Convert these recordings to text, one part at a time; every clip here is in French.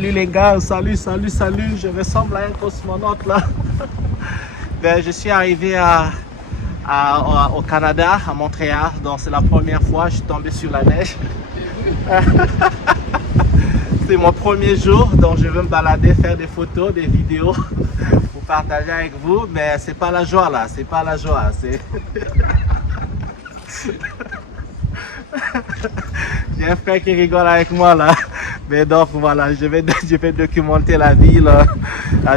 Salut les gars, salut, je ressemble à un cosmonaute là. Ben, je suis arrivé au Canada, à Montréal, donc c'est la première fois que je suis tombé sur la neige. C'est mon premier jour, donc je veux me balader, faire des photos, des vidéos pour partager avec vous, mais c'est pas la joie là, c'est pas la joie, c'est... J'ai un frère qui rigole avec moi là, mais donc voilà, je vais documenter la ville.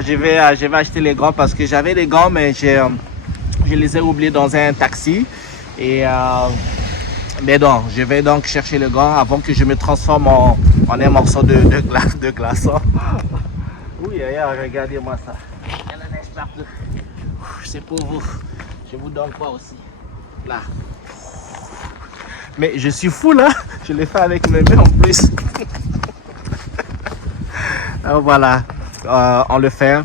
Je vais acheter les gants parce que j'avais les gants, mais je les ai oubliés dans un taxi. Et mais donc, je vais donc chercher le gant avant que je me transforme en un morceau de glaçon. Oui, regardez-moi ça. Il y a la neige partout. C'est pour vous. Je vous donne quoi aussi? Là. Mais je suis fou là. Je l'ai fait avec mes mains en plus. Alors, voilà. On le fait.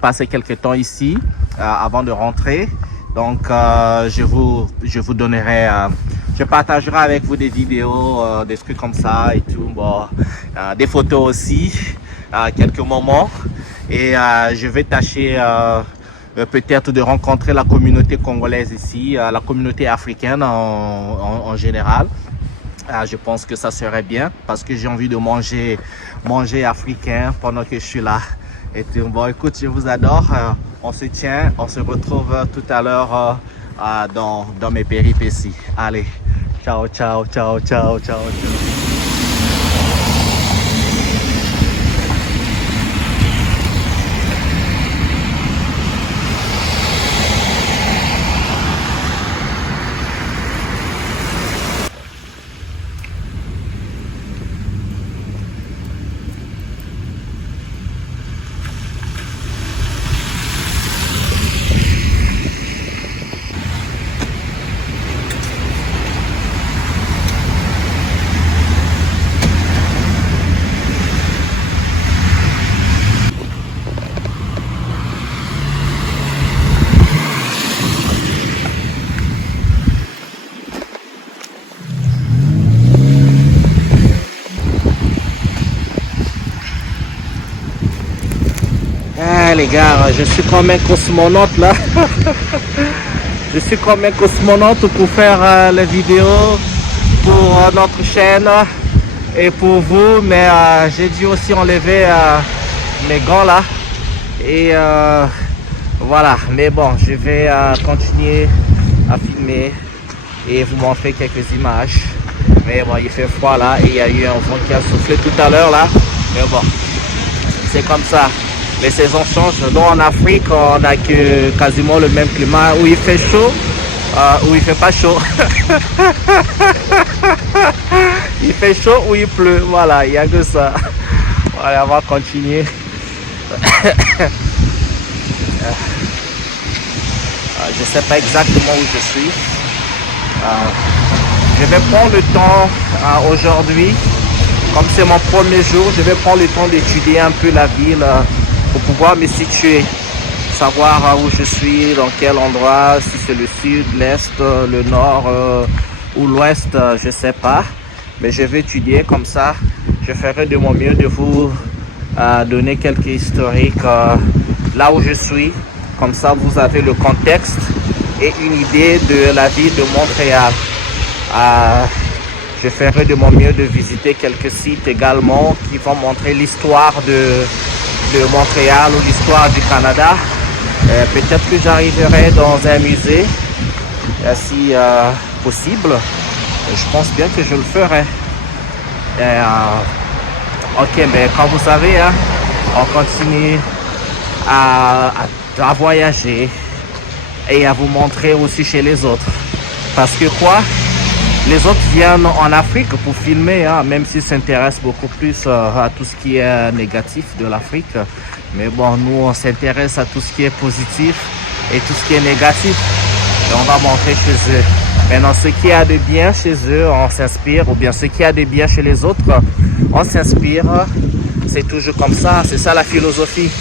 Passer quelques temps ici avant de rentrer. Donc, je vous donnerai, je partagerai avec vous des vidéos, des trucs comme ça et tout, bon, des photos aussi, quelques moments. Et je vais tâcher peut-être de rencontrer la communauté congolaise ici, la communauté africaine en général. Je pense que ça serait bien parce que j'ai envie de manger africain pendant que je suis là. Et tout. Bon, écoute, je vous adore. On se tient, on se retrouve tout à l'heure dans mes péripéties. Allez, ciao, ciao, ciao, ciao, ciao, ciao. Les gars, je suis comme un cosmonaute là. Je suis comme un cosmonaute pour faire les vidéos pour notre chaîne et pour vous, mais j'ai dû aussi enlever mes gants là. Et voilà, mais bon, je vais continuer à filmer et vous montrer quelques images. Mais bon, il fait froid là et il y a eu un vent qui a soufflé tout à l'heure là. Mais bon, c'est comme ça. Les saisons changent. Donc en Afrique, on a que quasiment le même climat où il fait chaud, où il fait pas chaud. Il fait chaud ou il pleut. Voilà, il n'y a que ça. Voilà, on va continuer. Je sais pas exactement où je suis. Je vais prendre le temps aujourd'hui. Comme c'est mon premier jour, je vais prendre le temps d'étudier un peu la ville. Pour pouvoir me situer, savoir où je suis, dans quel endroit, si c'est le sud, l'est, le nord ou l'ouest, je sais pas. Mais je vais étudier comme ça. Je ferai de mon mieux de vous donner quelques historiques là où je suis. Comme ça, vous avez le contexte et une idée de la ville de Montréal. Je ferai de mon mieux de visiter quelques sites également qui vont montrer l'histoire de Montréal ou l'histoire du Canada. Peut-être que j'arriverai dans un musée si possible. Je pense bien que je le ferai. Ok, mais comme vous savez, hein, on continue à voyager et à vous montrer aussi chez les autres. Parce que quoi? Les autres viennent en Afrique pour filmer, hein, même s'ils s'intéressent beaucoup plus à tout ce qui est négatif de l'Afrique. Mais bon, nous, on s'intéresse à tout ce qui est positif et tout ce qui est négatif. Et on va montrer chez eux. Maintenant, ce qu'il y a de bien chez eux, on s'inspire. Ou bien ce qu'il y a de bien chez les autres, on s'inspire. C'est toujours comme ça. C'est ça la philosophie.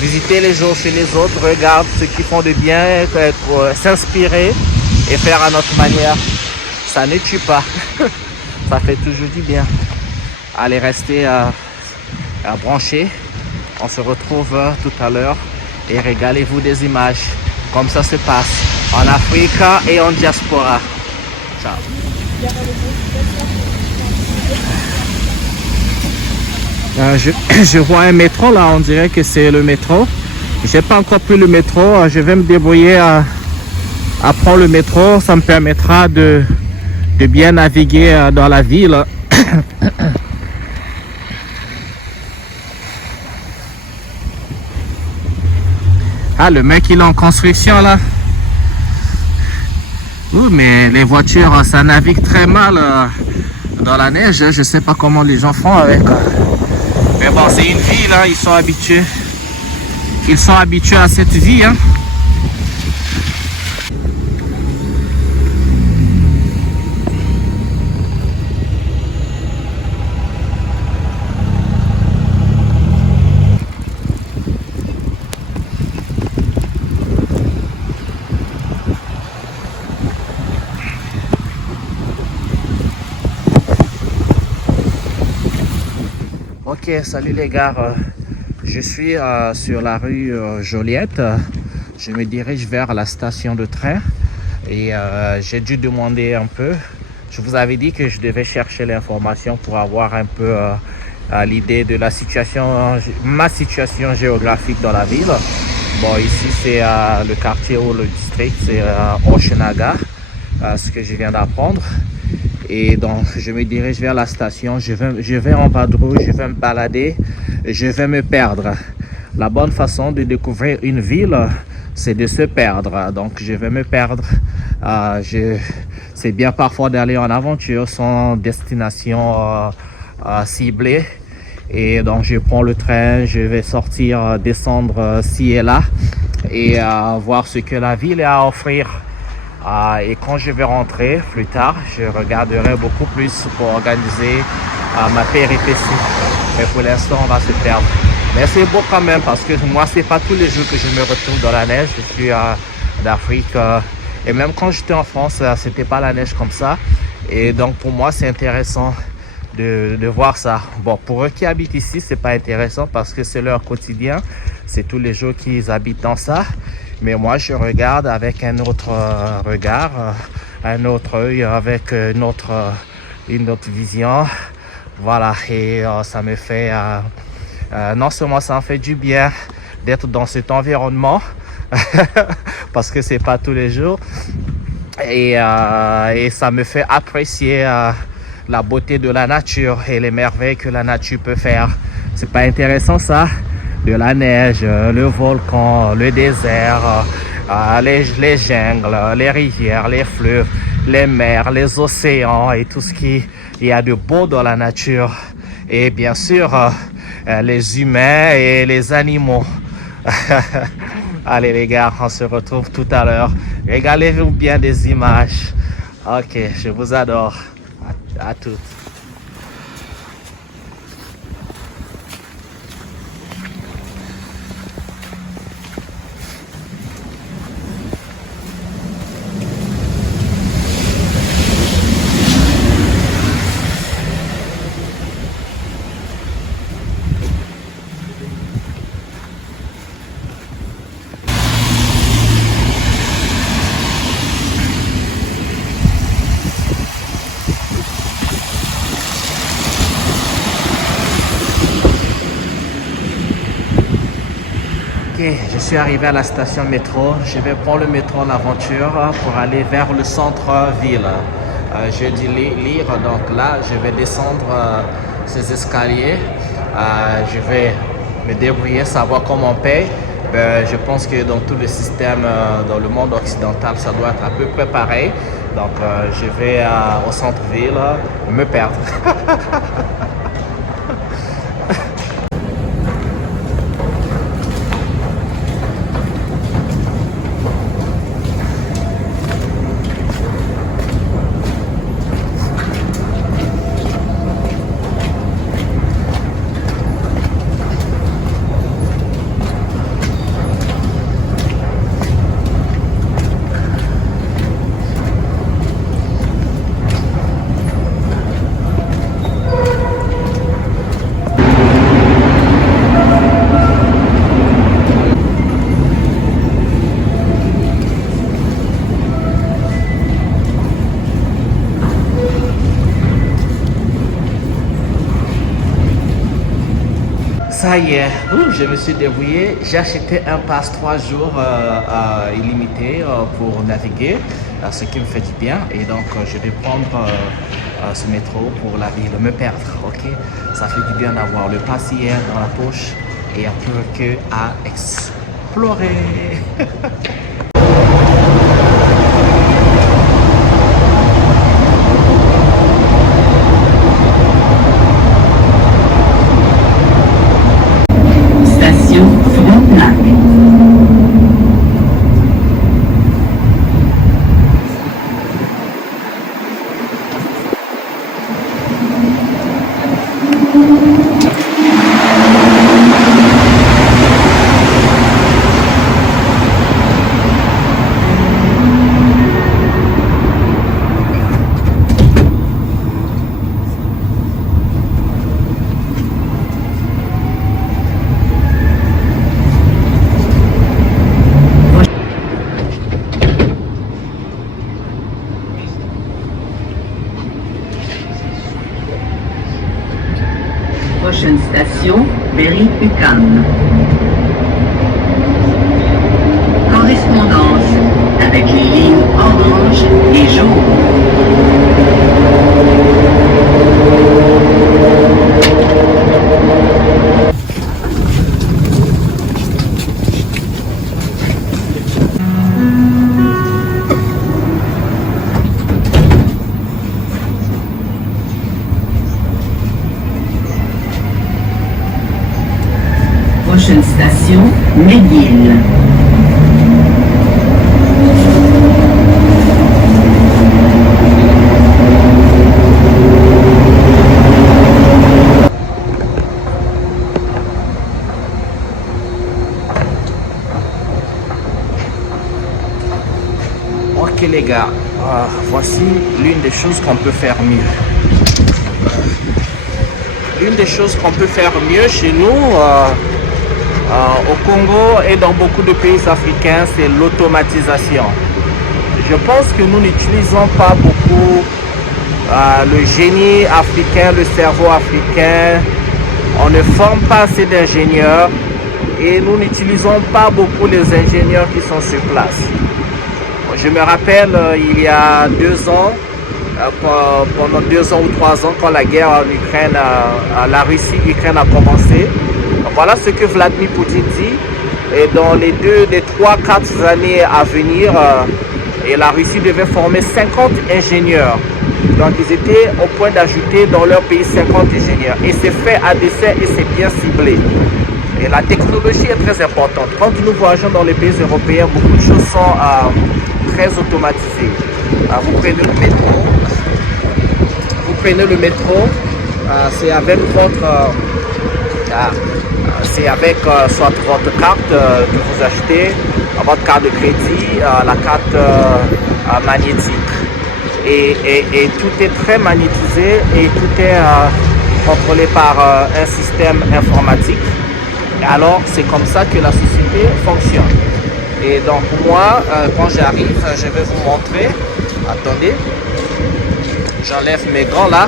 Visiter les gens chez les autres, regarder ce qu'ils font de bien, s'inspirer et faire à notre manière. Ça ne tue pas. Ça fait toujours du bien. Allez, restez branchés. On se retrouve tout à l'heure et régalez-vous des images comme ça se passe en Afrique et en diaspora. Ciao. Je vois un métro là, on dirait que c'est le métro. J'ai pas encore pris le métro, je vais me débrouiller à prendre le métro, ça me permettra de bien naviguer dans la ville. Ah, le mec il est en construction là. Ouh, mais les voitures ça navigue très mal dans la neige, je sais pas comment les gens font avec. Mais bon, c'est une vie là, ils sont habitués. Ils sont habitués à cette vie, hein. Ok, salut les gars, je suis sur la rue Joliette, je me dirige vers la station de train et j'ai dû demander un peu, je vous avais dit que je devais chercher l'information pour avoir un peu l'idée de la situation, ma situation géographique dans la ville. Bon, ici c'est le quartier ou le district, c'est Hochelaga, ce que je viens d'apprendre. Et donc je me dirige vers la station, je vais en vadrouille, je vais me balader, je vais me perdre. La bonne façon de découvrir une ville, c'est de se perdre. Donc je vais me perdre. C'est bien parfois d'aller en aventure sans destination ciblée. Et donc je prends le train, je vais sortir, descendre ci et là et voir ce que la ville a à offrir. Et quand je vais rentrer plus tard, je regarderai beaucoup plus pour organiser ma péripétie. Mais pour l'instant, on va se perdre. Mais c'est beau quand même parce que moi, c'est pas tous les jours que je me retrouve dans la neige. Je suis d'Afrique. Et même quand j'étais en France, c'était pas la neige comme ça. Et donc pour moi, c'est intéressant de voir ça. Bon, pour eux qui habitent ici, c'est pas intéressant parce que c'est leur quotidien. C'est tous les jours qu'ils habitent dans ça. Mais moi, je regarde avec un autre regard, un autre œil, avec une autre vision. Voilà, et ça me fait, non seulement ça me fait du bien d'être dans cet environnement, parce que c'est pas tous les jours, et ça me fait apprécier la beauté de la nature et les merveilles que la nature peut faire. C'est pas intéressant ça? De la neige, le volcan, le désert, les jungles, les rivières, les fleuves, les mers, les océans et tout ce qu'il y a de beau dans la nature. Et bien sûr, les humains et les animaux. Allez les gars, on se retrouve tout à l'heure. Régalez-vous bien des images. Ok, je vous adore. À toutes. Ok, je suis arrivé à la station métro. Je vais prendre le métro L'Aventure pour aller vers le centre-ville. J'ai dû lire, donc là, je vais descendre ces escaliers. Je vais me débrouiller, savoir comment on paye. Je pense que dans tout le système, dans le monde occidental, ça doit être à peu près pareil. Donc, je vais au centre-ville me perdre. Ça y est, je me suis débrouillé. J'ai acheté un pass 3 jours illimité pour naviguer, ce qui me fait du bien. Et donc, je vais prendre ce métro pour la ville, me perdre, ok? Ça fait du bien d'avoir le pass hier dans la poche et un peu que à explorer. Prochaine station, Berry-UQAM. Correspondance avec les lignes orange et jaune. Prochaine station, McGill. Ok les gars, voici l'une des choses qu'on peut faire mieux. L'une des choses qu'on peut faire mieux chez nous, au Congo et dans beaucoup de pays africains, c'est l'automatisation. Je pense que nous n'utilisons pas beaucoup le génie africain, le cerveau africain. On ne forme pas assez d'ingénieurs et nous n'utilisons pas beaucoup les ingénieurs qui sont sur place. Je me rappelle il y a 2 ans, pendant 2 ans ou 3 ans, quand la guerre en Ukraine, la Russie-Ukraine a commencé. Voilà ce que Vladimir Poutine dit. Et dans les 3, 4 années à venir, et la Russie devait former 50 ingénieurs. Donc ils étaient au point d'ajouter dans leur pays 50 ingénieurs. Et c'est fait à dessein et c'est bien ciblé. Et la technologie est très importante. Quand nous voyageons dans les pays européens, beaucoup de choses sont très automatisées. Vous prenez le métro. C'est avec soit votre carte que vous achetez, votre carte de crédit, la carte magnétique. Et tout est très magnétisé et tout est contrôlé par un système informatique. Alors c'est comme ça que la société fonctionne. Et donc moi, quand j'arrive, je vais vous montrer. Attendez, j'enlève mes gants là.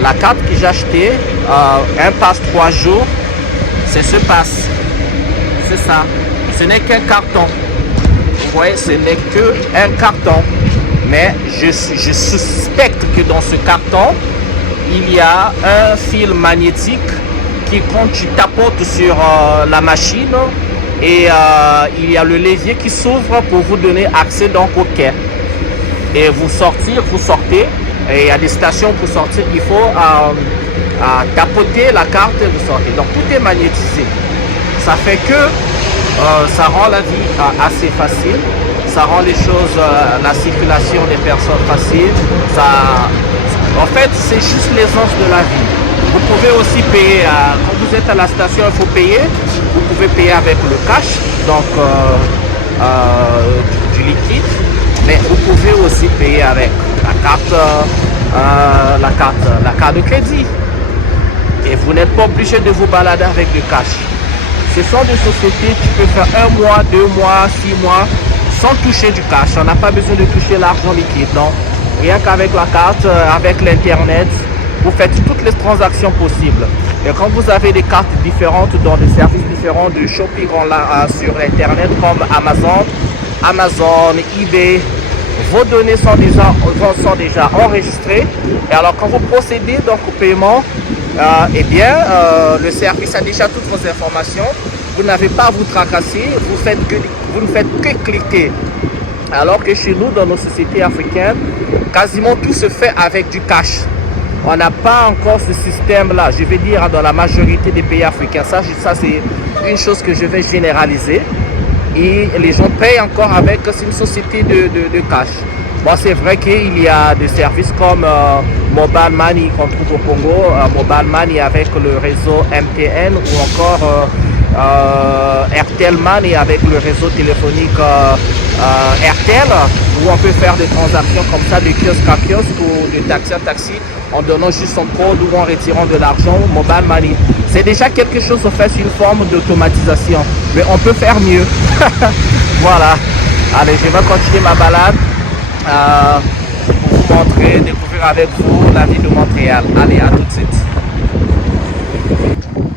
La carte que j'ai achetée, un passe 3 jours, c'est ce passe. C'est ça. Ce n'est qu'un carton. Vous voyez, ce n'est qu'un carton. Mais je suspecte que dans ce carton, il y a un fil magnétique qui, quand tu tapotes sur la machine, et il y a le levier qui s'ouvre pour vous donner accès donc au quai. Et vous sortez. Et il y a des stations pour sortir, il faut tapoter la carte et vous sortez. Donc tout est magnétisé. Ça fait que ça rend la vie assez facile. Ça rend les choses, la circulation des personnes facile. En fait, c'est juste l'aisance de la vie. Vous pouvez aussi payer, quand vous êtes à la station, il faut payer. Vous pouvez payer avec le cash, donc du liquide. Mais vous pouvez aussi payer avec la carte de crédit. Et vous n'êtes pas obligé de vous balader avec le cash. Ce sont des sociétés qui peuvent faire 1 mois, 2 mois, 6 mois sans toucher du cash. On n'a pas besoin de toucher l'argent liquide, non. Rien qu'avec la carte, avec l'internet, vous faites toutes les transactions possibles. Et quand vous avez des cartes différentes dans des services différents de shopping sur Internet comme Amazon, eBay, vos données sont déjà enregistrées. Et alors quand vous procédez donc au paiement, le service a déjà toutes vos informations. Vous n'avez pas à vous tracasser, vous ne faites que cliquer. Alors que chez nous, dans nos sociétés africaines, quasiment tout se fait avec du cash. On n'a pas encore ce système-là, je vais dire dans la majorité des pays africains. Ça c'est une chose que je vais généraliser. Et les gens payent encore avec une société de cash. Bon, c'est vrai qu'il y a des services comme Mobile Money qu'on trouve au Congo, Mobile Money avec le réseau MTN ou encore Airtel Money avec le réseau téléphonique Airtel, où on peut faire des transactions comme ça de kiosque à kiosque ou de taxi à taxi en donnant juste son code ou en retirant de l'argent. Mobile Money, c'est déjà quelque chose, en fait, une forme d'automatisation, mais on peut faire mieux. Voilà, allez, je vais continuer ma balade pour vous montrer, découvrir avec vous la ville de Montréal. Allez, à tout de suite.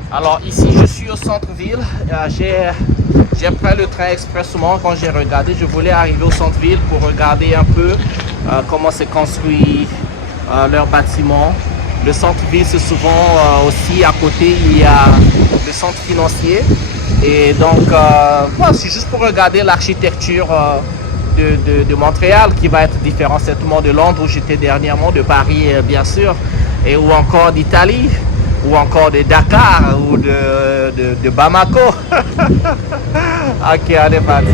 Alors ici je suis au centre-ville, j'ai pris le train expressément. Quand j'ai regardé, je voulais arriver au centre-ville pour regarder un peu comment c'est construit leur bâtiment. Le centre-ville, c'est souvent aussi à côté, il y a le centre financier. Et donc c'est juste pour regarder l'architecture de Montréal, qui va être différent certainement de Londres où j'étais dernièrement, de Paris bien sûr, et ou encore d'Italie, ou encore de Dakar ou de Bamako. Ok, allez, parti.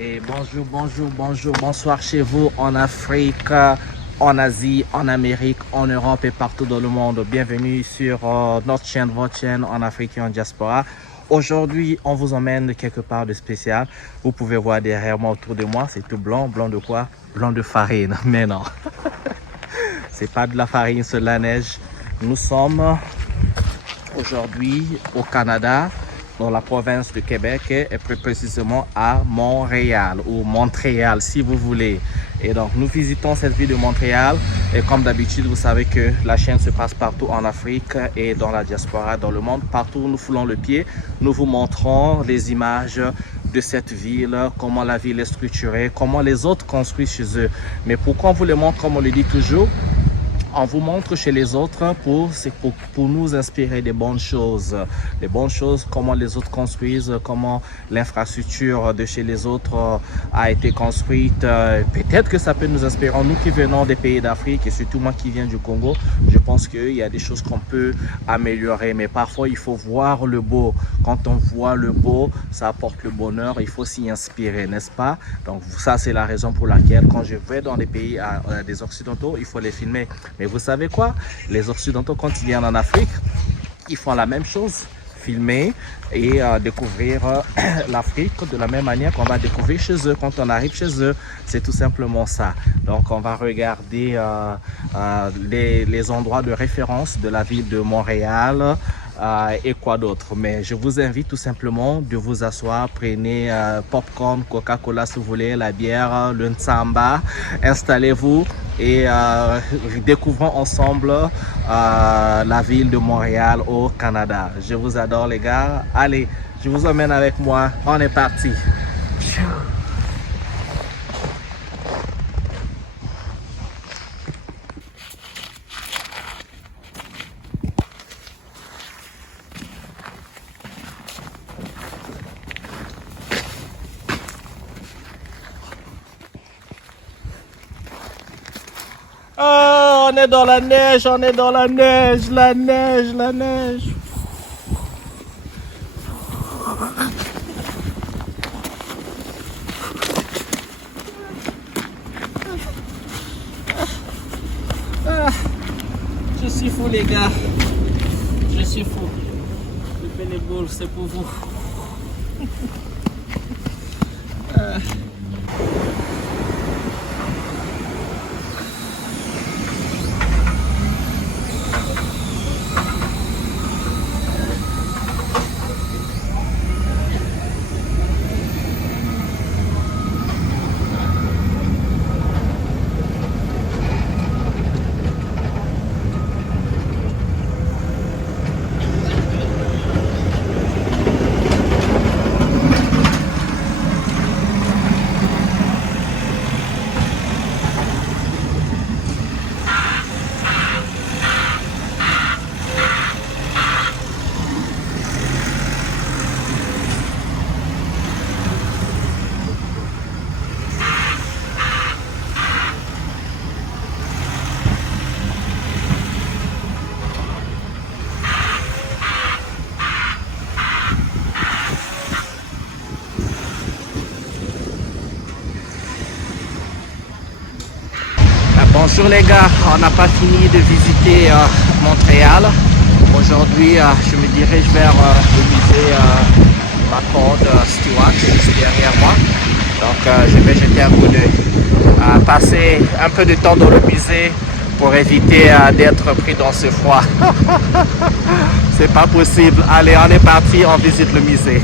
Et bonjour, bonsoir chez vous en Afrique, en Asie, en Amérique, en Europe et partout dans le monde. Bienvenue sur notre chaîne, votre chaîne en Afrique et en diaspora. Aujourd'hui, on vous emmène quelque part de spécial. Vous pouvez voir derrière moi, autour de moi, c'est tout blanc. Blanc de quoi? Blanc de farine. Mais non, c'est pas de la farine, c'est de la neige. Nous sommes aujourd'hui au Canada, dans la province de Québec et plus précisément à Montréal ou Montréal si vous voulez. Et donc nous visitons cette ville de Montréal et comme d'habitude vous savez que la chaîne se passe partout en Afrique et dans la diaspora, dans le monde. Partout où nous foulons le pied, nous vous montrons les images de cette ville, comment la ville est structurée, comment les autres construisent chez eux. Mais pourquoi on vous le montre comme on le dit toujours? On vous montre chez les autres pour nous inspirer des bonnes choses. Les bonnes choses, comment les autres construisent, comment l'infrastructure de chez les autres a été construite. Peut-être que ça peut nous inspirer. Nous qui venons des pays d'Afrique et surtout moi qui viens du Congo, je pense qu'il y a des choses qu'on peut améliorer. Mais parfois, il faut voir le beau. Quand on voit le beau, ça apporte le bonheur. Il faut s'y inspirer, n'est-ce pas? Donc ça, c'est la raison pour laquelle quand je vais dans des pays des Occidentaux, il faut les filmer. Mais vous savez quoi? Les Occidentaux, quand ils viennent en Afrique, ils font la même chose. Filmer et découvrir l'Afrique de la même manière qu'on va découvrir chez eux. Quand on arrive chez eux, c'est tout simplement ça. Donc on va regarder les endroits de référence de la ville de Montréal. Et quoi d'autre, mais je vous invite tout simplement de vous asseoir, prenez popcorn, Coca-Cola si vous voulez, la bière, le Ntsamba, installez-vous et découvrons ensemble la ville de Montréal au Canada. Je vous adore les gars, allez, je vous emmène avec moi, on est parti. Oh, on est dans la neige, on est dans la neige, la neige, la neige. Je suis fou les gars, je suis fou. Le Pénéboule, c'est pour vous. Bonjour les gars, on n'a pas fini de visiter Montréal. Aujourd'hui, je me dirige vers le musée McCord Stewart, juste derrière moi. Donc je vais jeter un coup d'œil. Passer un peu de temps dans le musée pour éviter d'être pris dans ce froid. C'est pas possible. Allez, on est parti, on visite le musée.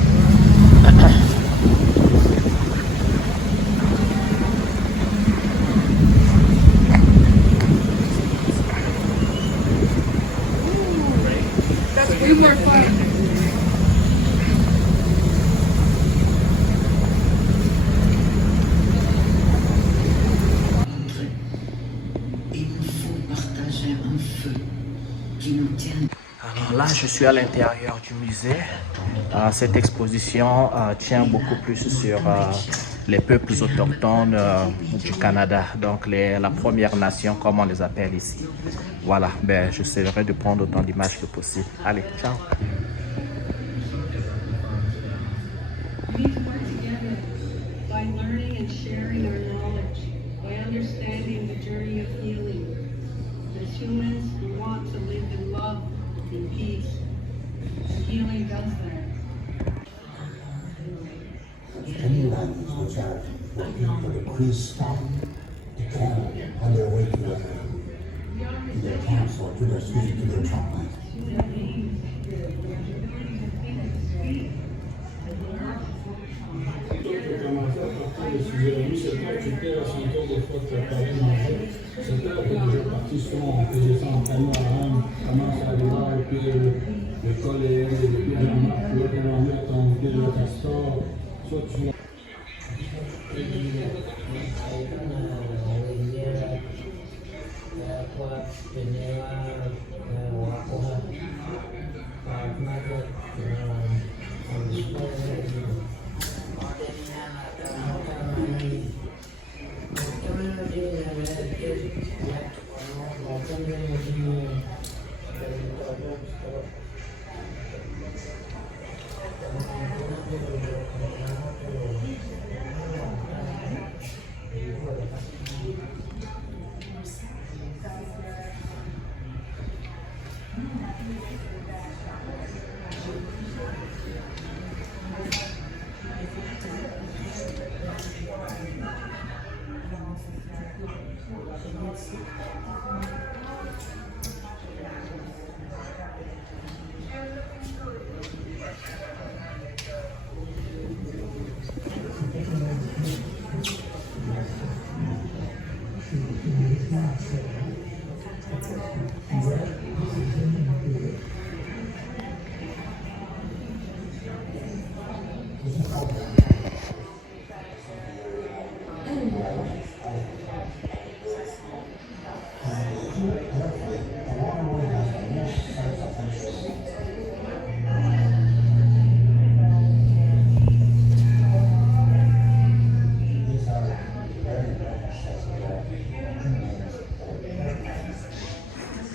Alors là, je suis à l'intérieur du musée. Cette exposition tient beaucoup plus sur les peuples autochtones du Canada, donc la Première Nation, comme on les appelle ici. Voilà, ben, j'essaierai de prendre autant d'images que possible. Allez, ciao! Humans who want to live in love and peace. And healing does that. please stop the cab on their way to their camps or to their street, to their truck. C'était la centaine de fois que Paris mangeait. C'était un peu déjà parti souvent, on faisait ça en camion à Rennes, commence à arriver, et puis l'école est, et puis elle en marque, l'autre elle en met, ton pied de castor, soit tu vois.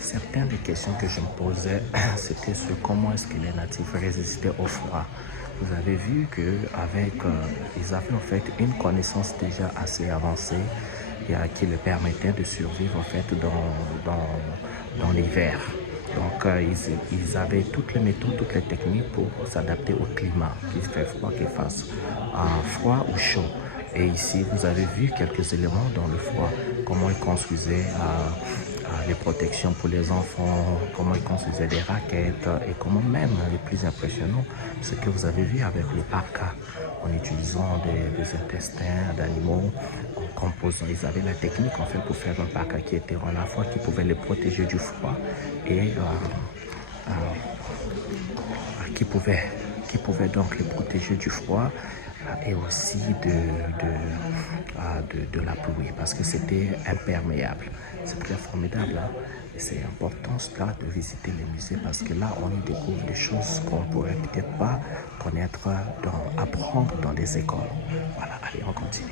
Certaines des questions que je me posais, c'était sur comment est-ce que les natifs résistaient au froid. Vous avez vu qu'avec, ils avaient en fait une connaissance déjà assez avancée qui leur permettait de survivre en fait dans l'hiver. Donc ils avaient toutes les méthodes, toutes les techniques pour s'adapter au climat, qu'il fait froid, qu'il fasse froid ou chaud. Et ici, vous avez vu quelques éléments dans le froid, comment ils construisaient les protections pour les enfants, comment ils construisaient des raquettes et comment même, les plus impressionnants, ce que vous avez vu avec le parka, en utilisant des intestins d'animaux, en composant. Ils avaient la technique en fait pour faire un parka qui était à la fois qui pouvait les protéger du froid et qui pouvait donc les protéger du froid et aussi de la pluie parce que c'était imperméable. C'est très formidable, hein? Et c'est important cela de visiter les musées parce que là on y découvre des choses qu'on pourrait peut-être pas connaître, apprendre dans les écoles. Voilà, allez, on continue.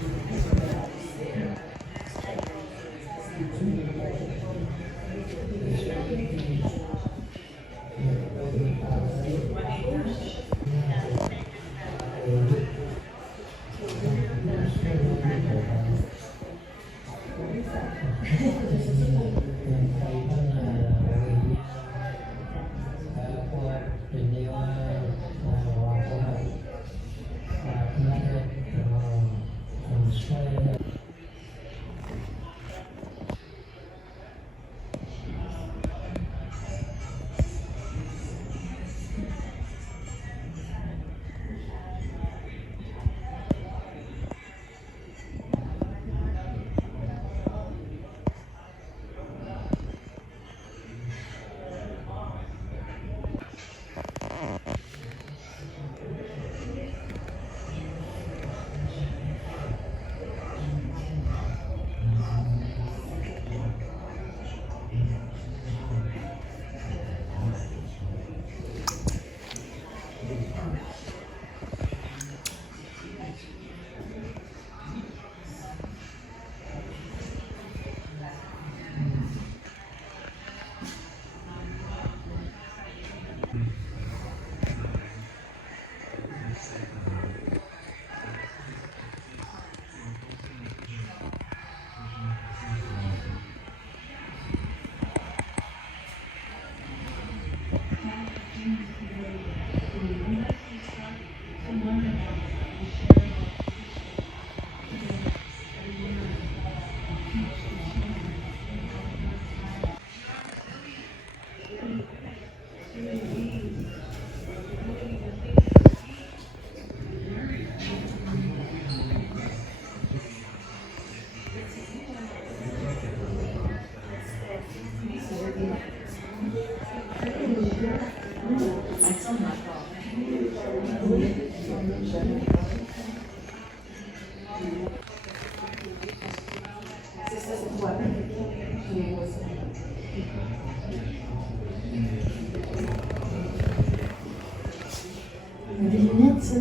Des lunettes, ça.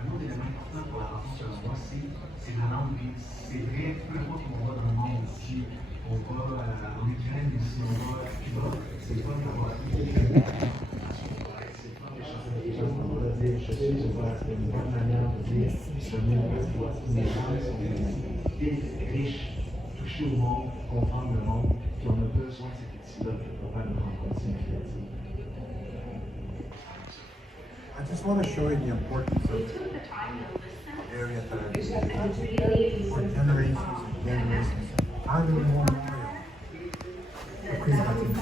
Un autre élément important pour la rencontre selon moi, c'est la langue. C'est vrai, peu importe où on va dans le monde, si on va en Ukraine ou si on va à Cuba, c'est pas d'avoir c'est pas d'échanger avec les gens, on va dire, je sais, c'est une bonne manière de dire, ce monde, les gens sont riches, toucher au monde, comprendre le monde, puis on a besoin de cet outil-là pour faire une rencontre significative. I just want to show you the importance of the area that I've been for generations and generations. I will more memorial. The Queen Latin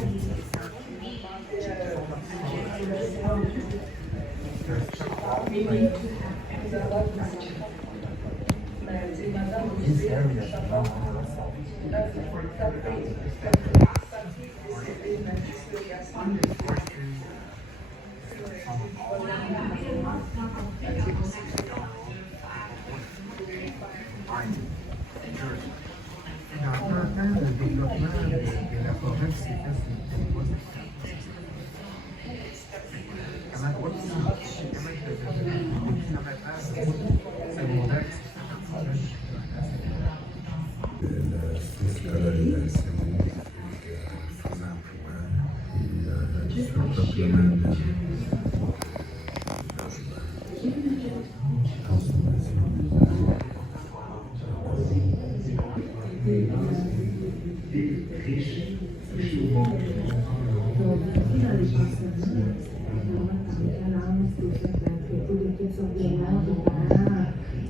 This area is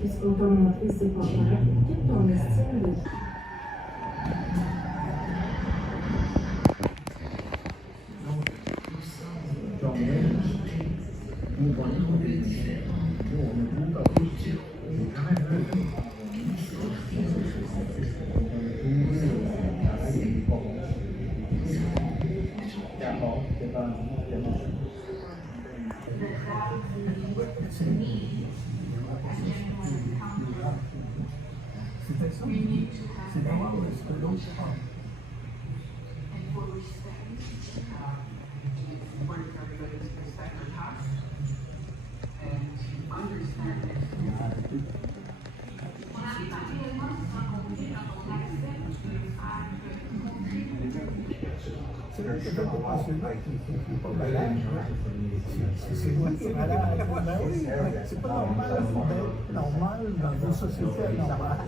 Est-ce qu'on peut montrer ses portraits? Quel ton estime de... C'est pas normal d'être normal dans une société normale.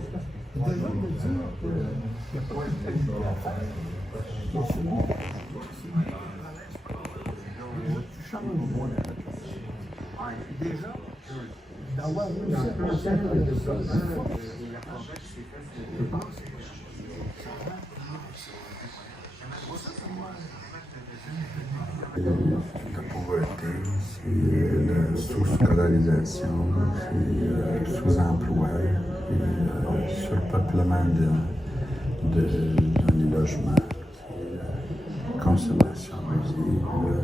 Déjà de dire qu'il n'y a pas de qualité à faire. change moi la déjà, d'avoir réussi à faire de ça, je pense que ça va. La pauvreté, c'est la sous-scolarisation, c'est le sous-emploi, c'est le surpeuplement dans les logements, c'est la consommation de drogue,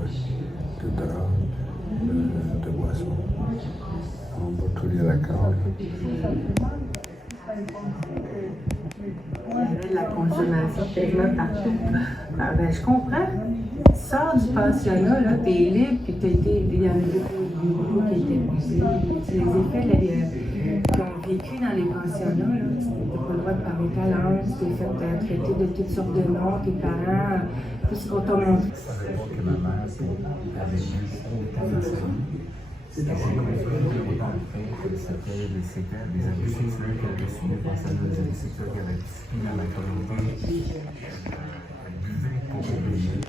de boissons. On va tous les raccords. La consommation tellement partout. Ah, ben, je comprends. Tu sors du pensionnat, là, t'es libre, puis il y en a beaucoup qui étaient abusés. Les effets qu'ils ont vécu dans les pensionnats, là, tu n'as pas le droit de parler ta langue, tu t'es fait traiter de toutes sortes de noms, tes parents, tout ce qu'on t'a montré. Je savais pas que ma mère avait vu autant de femmes. C'était autant de faits, c'était des séquelles, des abus sexuels qu'elle avait subis face à nous, des abus sexuels qu'elle avait subis dans la communauté. Elle buvait pour oublier.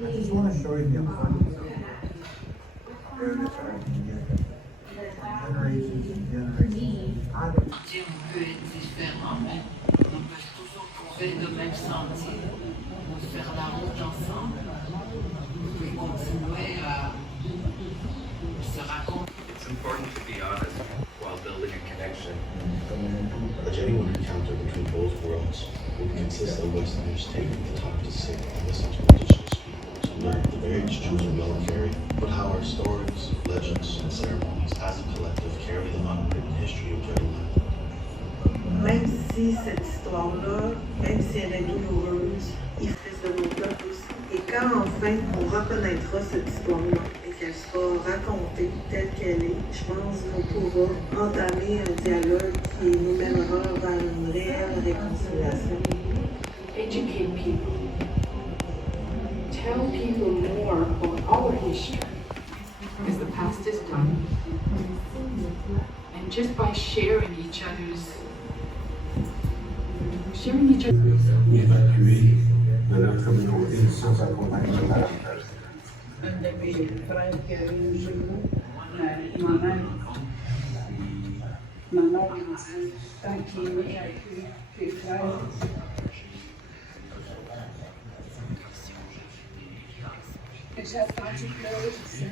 I just want to show you the importance of parents are generations and generations. On peut être différent, mais on peut toujours trouver le même sentier, faire la route ensemble, et continuer à se raconter. It's important to be honest while building a connection. A genuine encounter between both worlds would consist of Westerners taking the time to sit and listen to indigenous people, to learn the various truths we all carry, but how our stories, legends, and ceremonies as a collective carry the unwritten history of their land. Même si cette histoire-là, même si elle est douloureuse, il fait de mon peuple aussi. Et quand enfin on reconnaîtra cette histoire-là et qu'elle sera racontée telle qu'elle est, je pense qu'on pourra entamer un dialogue qui nous mènera vers une réelle réconciliation. Educate people. Tell people more about our history, because the past is done. And just by sharing each other's Évacuer de notre communauté sans accompagnement. Un de mes frères qui a eu une jumeau, ma mère m'a dit, quand il est né avec ses frères, j'ai attendu pleurer ici.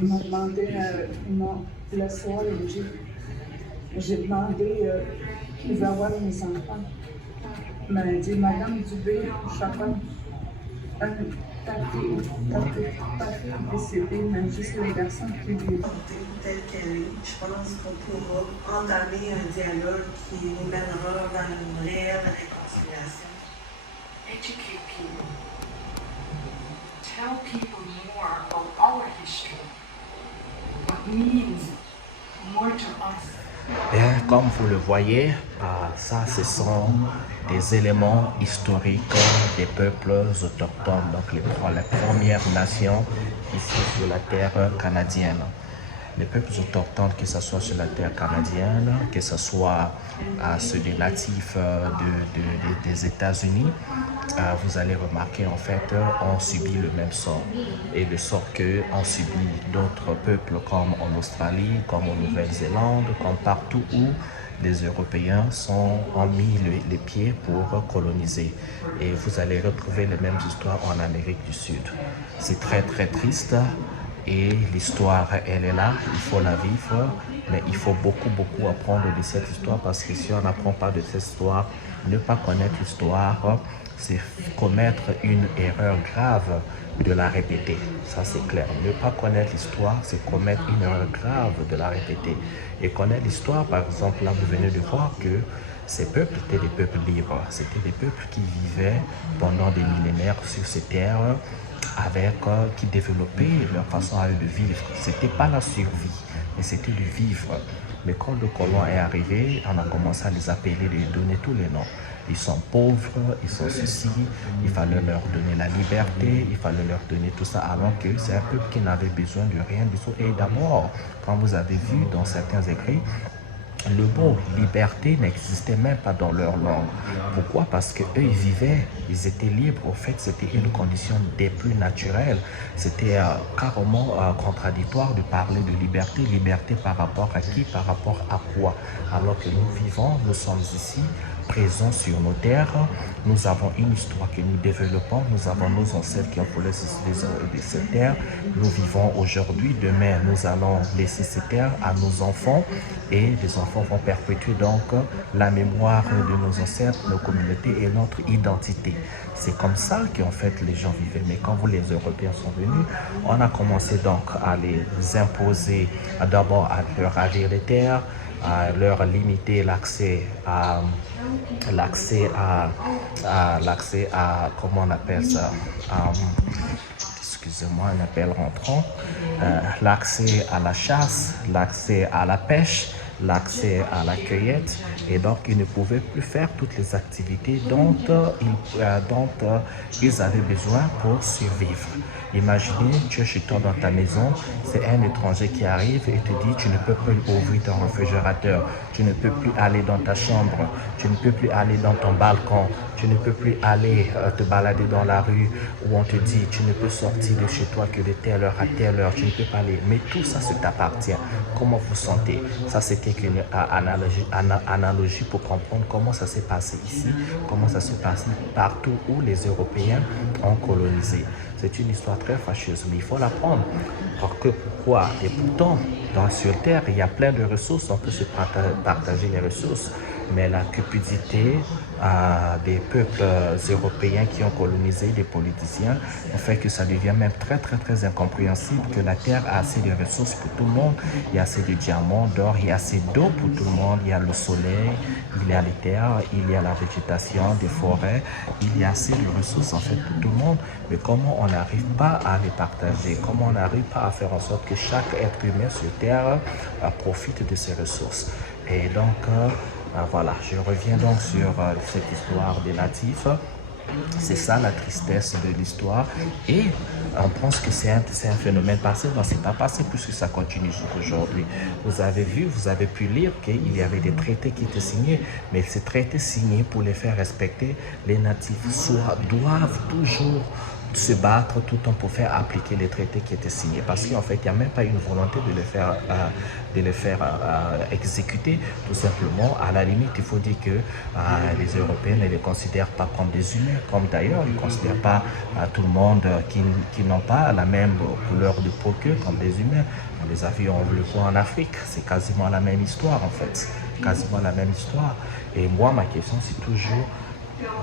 Ils m'ont demandé, le soir, j'ai demandé qui veut avoir mes enfants. Il m'a dit, Madame Dubé, chacun, ta fille est décédée, mais juste les garçons qui vivent. Telle qu'elle est, je pense qu'on pourra entamer un dialogue qui nous mènera vers une réelle réconciliation. educate people. Tell people more about our history. What means more to us. Bien, comme vous le voyez, ça, ce sont des éléments historiques des peuples autochtones, donc la première nation ici sur la terre canadienne. Les peuples autochtones, que ce soit sur la terre canadienne, que ce soit ceux des natifs des États-Unis, vous allez remarquer en fait, ont subi le même sort. Et le sort qu'ont subi d'autres peuples comme en Australie, comme en Nouvelle-Zélande, comme partout où les Européens ont mis les pieds pour coloniser. Et vous allez retrouver les mêmes histoires en Amérique du Sud. C'est très très triste. Et l'histoire, elle est là, il faut la vivre, mais il faut beaucoup apprendre de cette histoire, parce que si on n'apprend pas de cette histoire, ne pas connaître l'histoire, c'est commettre une erreur grave de la répéter. Ça, c'est clair. Ne pas connaître l'histoire, c'est commettre une erreur grave de la répéter. Et connaître l'histoire, par exemple, là, vous venez de voir que ces peuples étaient des peuples libres. C'était des peuples qui vivaient pendant des millénaires sur ces terres qui développaient leur façon à eux de vivre. C'était pas la survie, mais c'était de vivre. Mais quand le colon est arrivé, on a commencé à les appeler, les donner tous les noms. Ils sont pauvres, ils sont ceci, il fallait leur donner la liberté, il fallait leur donner tout ça, alors que c'est un peuple qui n'avait besoin de rien du tout. Et d'abord, quand vous avez vu dans certains écrits, le mot liberté n'existait même pas dans leur langue. Pourquoi? Parce qu'eux, ils vivaient, ils étaient libres. Au fait, c'était une condition des plus naturelles. C'était carrément contradictoire de parler de liberté. Liberté par rapport à qui? Par rapport à quoi? Alors que nous vivons, nous sommes ici, présents sur nos terres. Nous avons une histoire que nous développons. Nous avons nos ancêtres qui ont volé cette terre. Nous vivons aujourd'hui. Demain, nous allons laisser cette terre à nos enfants. Et les enfants vont perpétuer donc la mémoire de nos ancêtres, nos communautés et notre identité. C'est comme ça qu'en fait les gens vivaient. Mais quand les Européens sont venus, on a commencé donc à les imposer, d'abord à leur ravir les terres, à leur limiter l'accès à comment on appelle ça, excusez-moi, un appel rentrant, l'accès à la chasse, l'accès à la pêche, l'accès à la cueillette, et donc ils ne pouvaient plus faire toutes les activités dont ils avaient besoin pour survivre. Imaginez, tu es chez toi dans ta maison, c'est un étranger qui arrive et te dit tu ne peux plus ouvrir ton réfrigérateur, tu ne peux plus aller dans ta chambre, tu ne peux plus aller dans ton balcon, tu ne peux plus aller te balader dans la rue où on te dit tu ne peux sortir de chez toi que de telle heure à telle heure, tu ne peux pas aller. Mais tout ça, ça t'appartient. Comment vous sentez? Ça, c'était une analogie pour comprendre comment ça s'est passé ici, comment ça s'est passé partout où les Européens ont colonisé. C'est une histoire très fâcheuse, mais il faut l'apprendre. Pourquoi? Et pourtant, sur Terre, il y a plein de ressources, on peut se partager les ressources, mais la cupidité des peuples européens qui ont colonisé, des politiciens, fait que ça devient même très incompréhensible que la Terre a assez de ressources pour tout le monde. Il y a assez de diamants, d'or, il y a assez d'eau pour tout le monde, il y a le soleil, il y a les terres, il y a la végétation, des forêts, il y a assez de ressources en fait pour tout le monde. Mais comment on n'arrive pas à les partager? Comment on n'arrive pas à faire en sorte que chaque être humain sur Terre profite de ces ressources? Et donc, voilà, je reviens donc sur cette histoire des natifs. C'est ça la tristesse de l'histoire. Et on pense que c'est un phénomène passé. Non, c'est pas passé puisque ça continue jusqu'aujourd'hui. Vous avez vu, vous avez pu lire qu'il y avait des traités qui étaient signés. Mais ces traités signés, pour les faire respecter, les natifs doivent toujours se battre tout le temps pour faire appliquer les traités qui étaient signés. Parce qu'en fait, il n'y a même pas une volonté de les faire exécuter. Tout simplement, à la limite, il faut dire que les Européens ne les considèrent pas comme des humains, comme d'ailleurs, ils ne considèrent pas tout le monde qui n'ont pas la même couleur de peau qu'eux comme des humains. On les a vus, on le voit en Afrique, c'est quasiment la même histoire en fait. Quasiment la même histoire. Et moi, ma question, c'est toujours: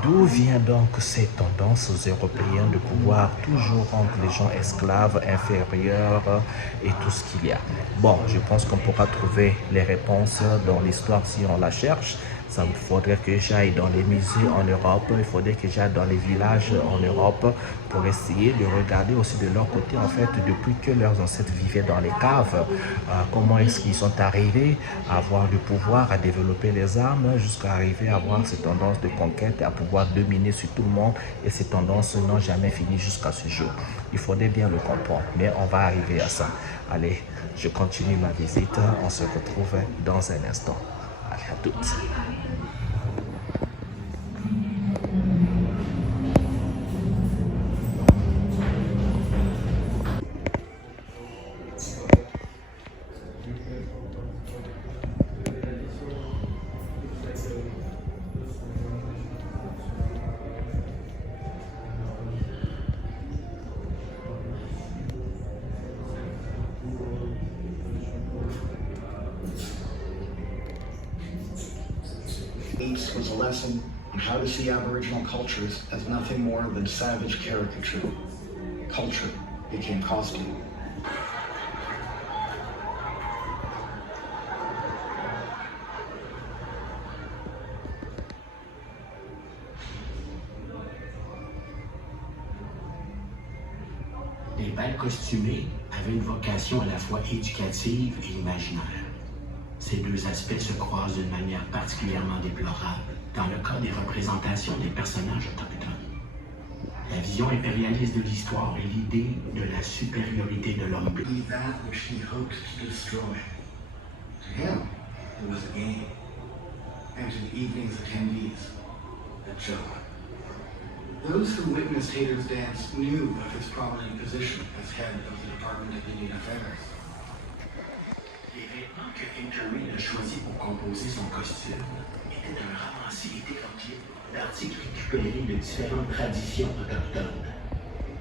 d'où vient donc cette tendance aux Européens de pouvoir toujours rendre les gens esclaves, inférieurs et tout ce qu'il y a? Bon, je pense qu'on pourra trouver les réponses dans l'histoire si on la cherche. Ça me faudrait que j'aille dans les musées en Europe, il faudrait que j'aille dans les villages en Europe pour essayer de regarder aussi de leur côté, en fait, depuis que leurs ancêtres vivaient dans les caves, comment est-ce qu'ils sont arrivés à avoir du pouvoir, à développer les armes, jusqu'à arriver à avoir ces tendances de conquête, à pouvoir dominer sur tout le monde, et ces tendances n'ont jamais fini jusqu'à ce jour. Il faudrait bien le comprendre, mais on va arriver à ça. Allez, je continue ma visite, on se retrouve dans un instant. Allez, à toutes. Was a lesson on how to see Aboriginal cultures as nothing more than savage caricature. Culture became costume. bals costumés avaient une vocation à la fois éducative et imaginaire. Ces deux aspects se croisent d'une manière particulièrement déplorable dans le cas des représentations des personnages autochtones. La vision impérialiste de l'histoire et l'idée de la supériorité de l'homme blanc. Be that which he hoped to destroy. To him, it was a game. And to the evening's attendees, a joke. Those who witnessed Hader's dance knew of his prominent position as head of the Department of Indian Affairs. Les vêtements que Hader Reid a choisis pour composer son costume étaient un ramassis hétéroclite d'articles récupérés de différentes traditions autochtones.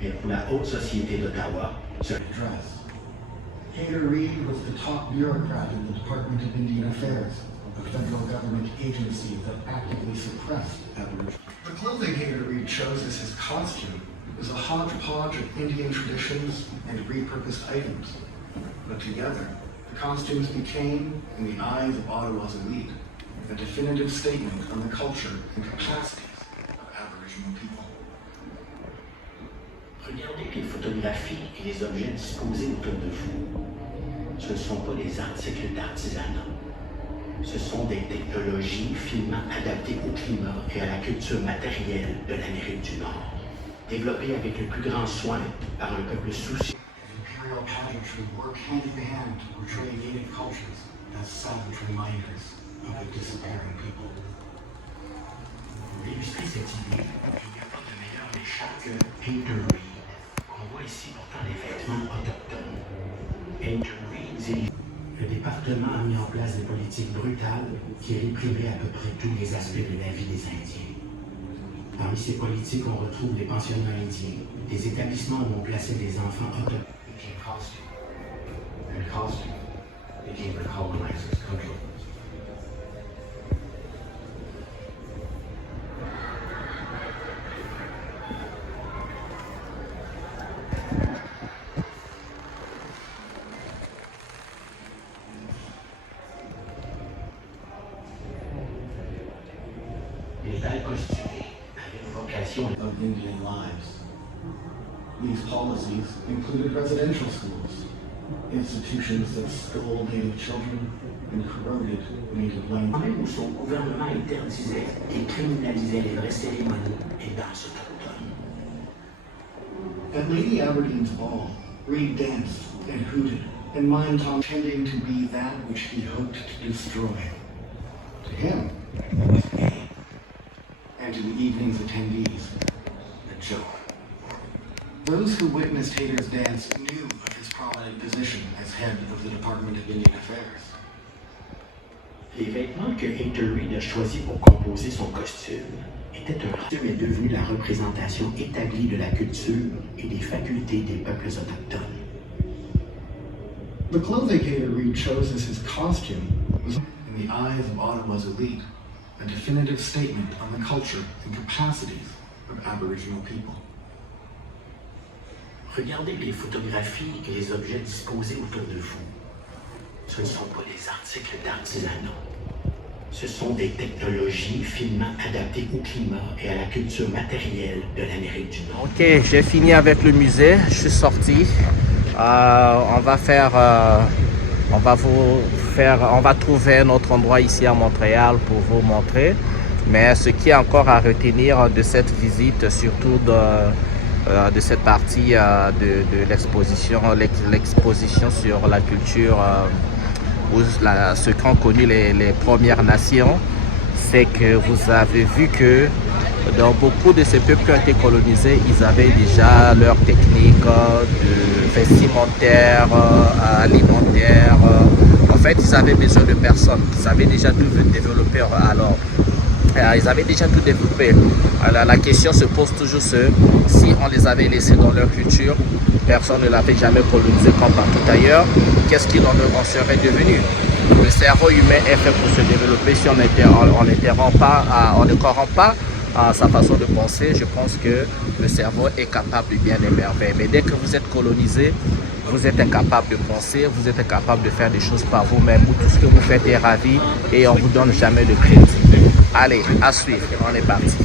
Et pour la haute société d'Ottawa, ce dress. Hader Reid was the top bureaucrat in the Department of Indian Affairs, a federal government agency that actively suppressed Aboriginal. The clothing Hader Reid chose as his costume was a hodgepodge of Indian traditions and repurposed items. But together, the costumes became, in the eyes of Ottawa's elite, a definitive statement on the culture and capacities of Aboriginal people. Regardez les photographies et les objets disposés autour de vous. Ce ne sont pas des articles d'artisanat. Ce sont des technologies finement adaptées au climat et à la culture matérielle de l'Amérique du Nord, développées avec le plus grand soin par un peuple soucieux. Imperial pageantry work hand in hand to portray native cultures as savage reminders of the disappearing people. Pour illustrer cette idée, il n'y a pas de meilleur méchant que Hader Reid, qu'on voit ici portant des vêtements autochtones. Hader Reid dit: le département a mis en place des politiques brutales qui réprimaient à peu près tous les aspects de la vie des Indiens. Parmi ces politiques, on retrouve les pensionnats indiens, des établissements où on plaçait des enfants autochtones. And costume became the colonizer's country. Les bals costumés avaient une vocation of Indian lives. These policies included residential schools, institutions that stole native children and corroded native language. Même où son gouvernement interdisait et criminalisait les vraies cérémonies et danses autochtones. At Lady Aberdeen's ball, Reid danced and hooted and mind-talked, pretending to be that which he hoped to destroy. To him, it was a game. And to the evening's attendees, a joke. Those who witnessed Hader's dance knew of his prominent position as head of the Department of Indian Affairs. Les vêtements que Hader Reid a choisis pour composer son costume étaient un costume est devenu la représentation établie de la culture et des facultés des peuples autochtones. The clothing Hader Reid chose as his costume was, in the eyes of Ottawa's elite, a definitive statement on the culture and capacities of Aboriginal people. Regardez les photographies et les objets disposés autour de vous. Ce ne sont pas des articles d'artisanat. Ce sont des technologies finement adaptées au climat et à la culture matérielle de l'Amérique du Nord. Ok, j'ai fini avec le musée, je suis sorti. On va trouver un autre endroit ici à Montréal pour vous montrer. Mais ce qui est encore à retenir de cette visite, surtout de cette partie de l'exposition, l'exposition sur la culture, ce qu'ont connu les Premières Nations, c'est que vous avez vu que dans beaucoup de ces peuples qui ont été colonisés, ils avaient déjà leur technique vestimentaire, alimentaire. En fait, ils avaient besoin de personnes. Ils avaient déjà tout développé alors. Ils avaient déjà tout développé. Alors, la question se pose toujours si on les avait laissés dans leur culture, personne ne l'avait jamais colonisé comme partout ailleurs, qu'est-ce qu'il en serait devenu? Le cerveau humain est fait pour se développer. Si on ne corrompt pas sa façon de penser, je pense que le cerveau est capable de bien émerveiller. Mais dès que vous êtes colonisé, vous êtes incapable de penser, vous êtes incapable de faire des choses par vous-même, ou tout ce que vous faites est ravi et on ne vous donne jamais de crédit. Allez, à suivre, on est parti.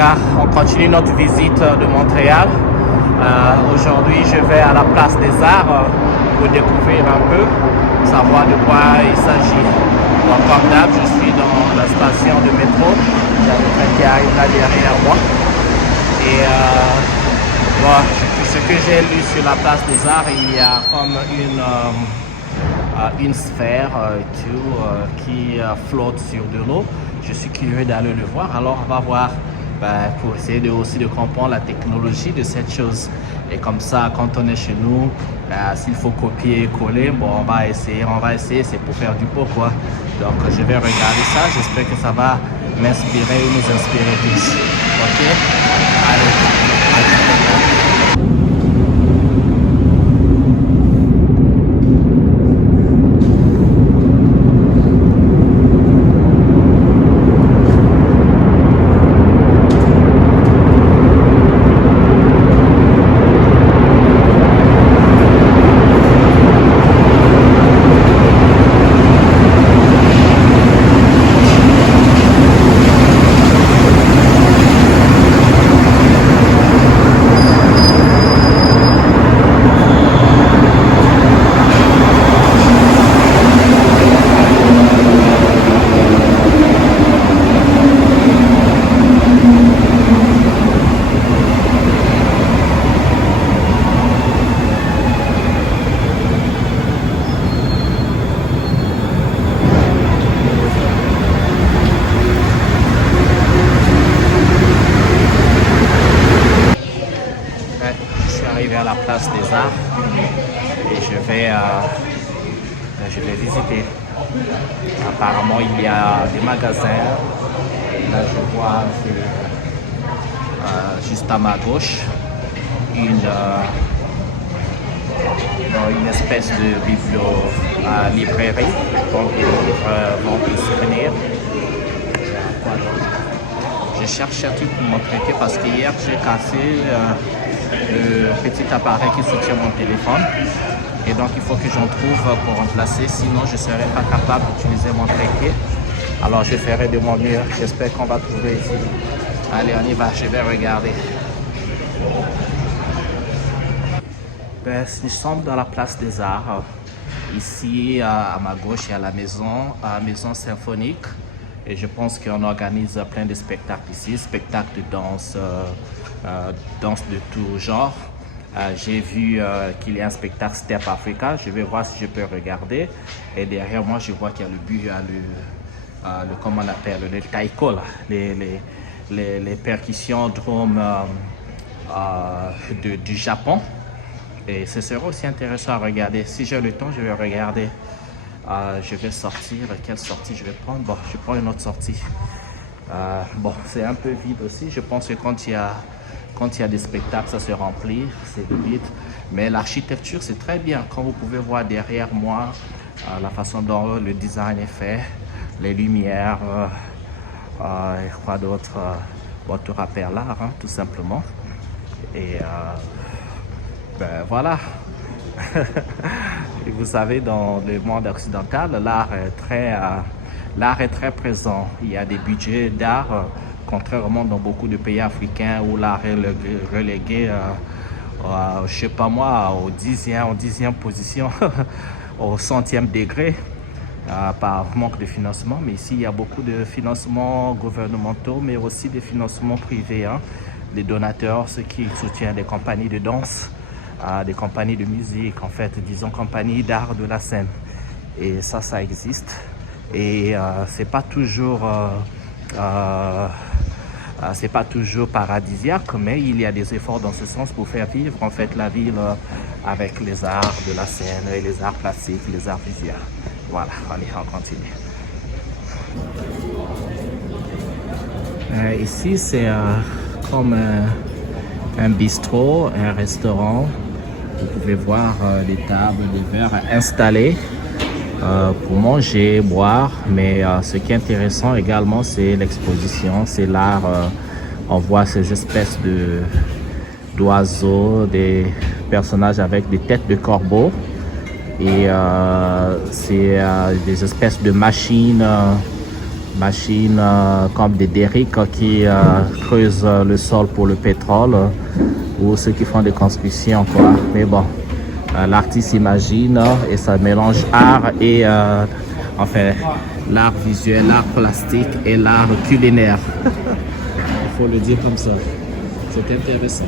gars, on continue notre visite de Montréal. Aujourd'hui, je vais à la place des Arts pour découvrir un peu, savoir de quoi il s'agit. Donc, comme d'hab, je suis dans la station de métro. Il y a le train qui arrive là derrière moi. Et bon, ce que j'ai lu sur la place des Arts, il y a comme une sphère qui flotte sur de l'eau. Je suis curieux d'aller le voir. Alors, on va voir pour essayer aussi de comprendre la technologie de cette chose. Et comme ça, quand on est chez nous, s'il faut copier et coller, bon, on va essayer, c'est pour faire du pot, quoi. Donc, je vais regarder ça. J'espère que ça va m'inspirer ou nous inspirer tous. Ok? Allez. À la place des Arts et je vais visiter. Apparemment, il y a des magasins. Là, je vois juste à ma gauche une espèce de librairie, donc des livres vont de souvenirs. Je cherche un truc pour montrer parce qu'hier j'ai cassé le petit appareil qui soutient mon téléphone et donc il faut que j'en trouve pour remplacer, sinon je ne serai pas capable d'utiliser mon trépied. Alors je ferai de mon mieux, j'espère qu'on va trouver ici. Allez, on y va, je vais regarder. Nous sommes dans la place des Arts. Ici à ma gauche il y a la maison symphonique et je pense qu'on organise plein de spectacles ici, spectacles de danse, danse de tout genre. J'ai vu qu'il y a un spectacle Step Africa. Je vais voir si je peux regarder. Et derrière moi, je vois qu'il y a comment on appelle, le taiko, là, les percussions drums du Japon. Et ce sera aussi intéressant à regarder. Si j'ai le temps, je vais regarder. Je vais sortir. Quelle sortie je vais prendre? Bon, je prends une autre sortie. Bon, c'est un peu vide aussi. Je pense que quand il y a des spectacles, ça se remplit, c'est vide. Mais l'architecture, c'est très bien. Comme vous pouvez voir derrière moi, la façon dont le design est fait, les lumières, et quoi d'autre, tout rappelle l'art, hein, tout simplement. Et ben voilà. Et vous savez, dans le monde occidental, l'art est très présent. Il y a des budgets d'art, contrairement dans beaucoup de pays africains où l'art est relégué, je sais pas moi, en 10e position, au 100e degré, par manque de financement. Mais ici, il y a beaucoup de financements gouvernementaux, mais aussi des financements privés, hein, des donateurs, ceux qui soutiennent des compagnies de danse, des compagnies de musique, en fait, disons compagnies d'art de la scène. Et ça existe. Et c'est pas toujours paradisiaque, mais il y a des efforts dans ce sens pour faire vivre en fait la ville avec les arts de la scène et les arts plastiques, les arts visuels. Voilà, on continue. Ici, c'est comme un bistrot, un restaurant. Vous pouvez voir des tables, des verres installés pour manger, boire. Mais ce qui est intéressant également, c'est l'exposition, c'est l'art. On voit ces espèces d'oiseaux, des personnages avec des têtes de corbeaux. Et c'est des espèces de machines machines comme des derricks qui creusent le sol pour le pétrole ou ceux qui font des constructions quoi. Mais bon, l'artiste imagine et ça mélange art et enfin l'art visuel, l'art plastique et l'art culinaire. Il faut le dire comme ça. C'est intéressant.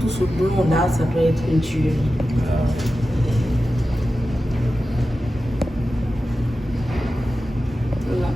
Tout ce blond-là, ça peut être une tuerie. Voilà.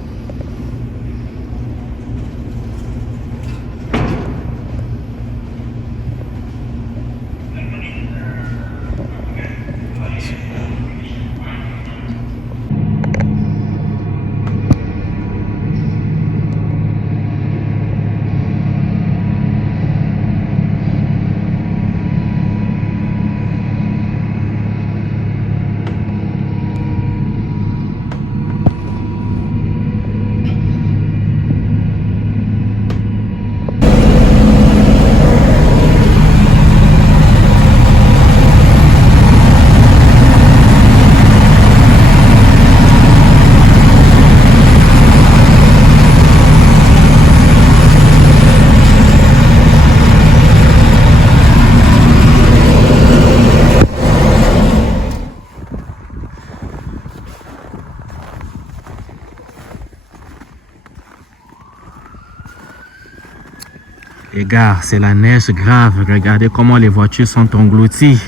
Les gars, c'est la neige grave. Regardez comment les voitures sont englouties.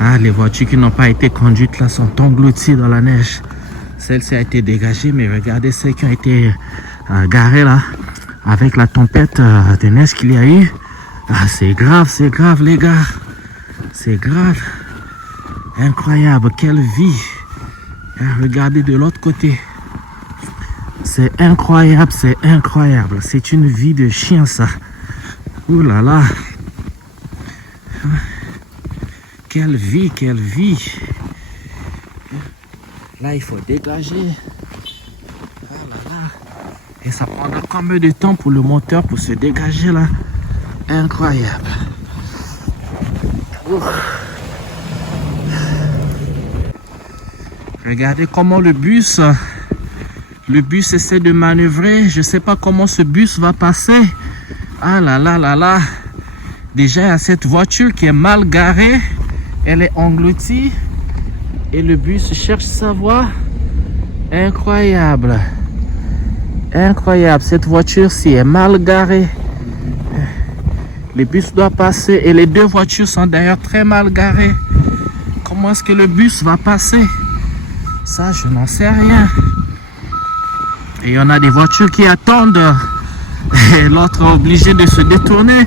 Ah, les voitures qui n'ont pas été conduites là sont englouties dans la neige. Celle-ci a été dégagée, mais regardez celles qui ont été garées là. Avec la tempête de neige qu'il y a eu. Ah, c'est grave les gars. C'est grave. Incroyable, quelle vie. Ah, regardez de l'autre côté. C'est incroyable, c'est incroyable. C'est une vie de chien ça. Ouh là là. Quelle vie, quelle vie. Là, il faut dégager. Ah là là. Et ça prendra combien de temps pour le moteur pour se dégager là. Incroyable. Ouh. Regardez comment le bus essaie de manœuvrer. Je ne sais pas comment ce bus va passer. Ah là là là là. Déjà, il y a cette voiture qui est mal garée. Elle est engloutie. Et le bus cherche sa voie. Incroyable. Incroyable. Cette voiture-ci est mal garée. Le bus doit passer. Et les deux voitures sont d'ailleurs très mal garées. Comment est-ce que le bus va passer? Ça, je n'en sais rien. Et il y en a des voitures qui attendent. Et l'autre est obligé de se détourner.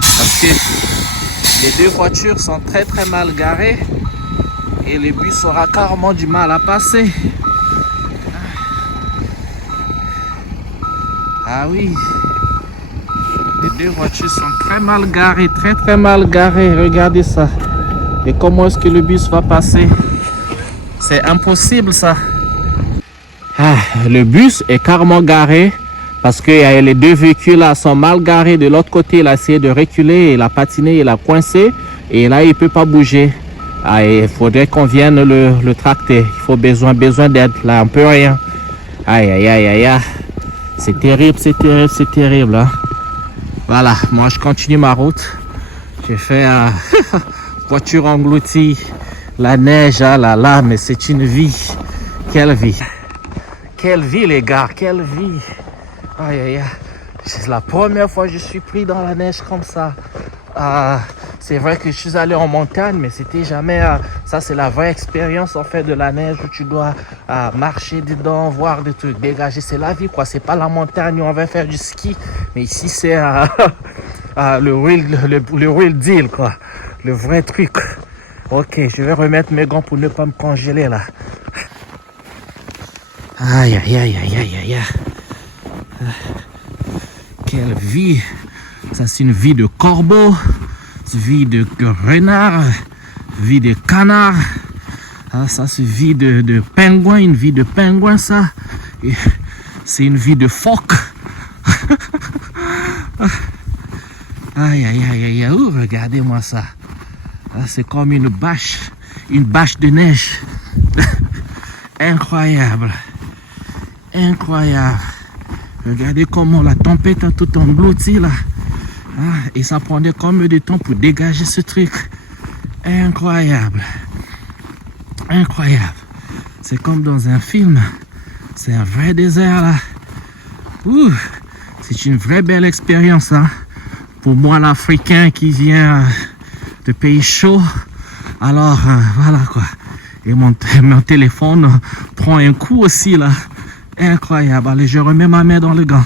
Parce que les deux voitures sont très mal garées. Et le bus aura carrément du mal à passer. Ah oui. Les deux voitures sont très mal garées. Très mal garées. Regardez ça. Et comment est-ce que le bus va passer? C'est impossible ça. Ah, le bus est carrément garé parce que les deux véhicules là sont mal garés de l'autre côté. Il a essayé de reculer, il a patiné, il a coincé et là il peut pas bouger. Ah, il faudrait qu'on vienne le tracter. Il faut besoin d'aide. Là, on peut rien. Aïe, aïe, aïe, aïe, aïe. C'est terrible, c'est terrible, c'est terrible. Hein. Voilà, moi je continue ma route. J'ai fait voiture engloutie. La neige, ah là là, mais c'est une vie. Quelle vie. Quelle vie, les gars, quelle vie. Aïe, aïe, aïe. C'est la première fois que je suis pris dans la neige comme ça. C'est vrai que je suis allé en montagne, mais c'était jamais... ça, c'est la vraie expérience, en fait, de la neige où tu dois marcher dedans, voir des trucs, dégager. C'est la vie, quoi. C'est pas la montagne où on va faire du ski. Mais ici, c'est le real deal, quoi. Le vrai truc. Ok, je vais remettre mes gants pour ne pas me congeler, là. Aïe, aïe, aïe, aïe, aïe, aïe, aïe. Quelle vie. Ça, c'est une vie de corbeau, vie de renard, vie de canard. Ça, c'est une vie de pingouin, une vie de pingouin, ça. C'est une vie de phoque. Aïe, aïe, aïe, aïe, aïe. Oh, regardez-moi ça. C'est comme une bâche de neige. Incroyable. Incroyable. Regardez comment la tempête a tout englouti là. Et ça prenait combien de temps pour dégager ce truc. Incroyable. Incroyable. C'est comme dans un film. C'est un vrai désert là. Ouh, c'est une vraie belle expérience. Hein. Pour moi, l'Africain qui vient de pays chauds. Alors, voilà quoi. Et mon téléphone prend un coup aussi là. Incroyable. Allez, je remets ma main dans le gant.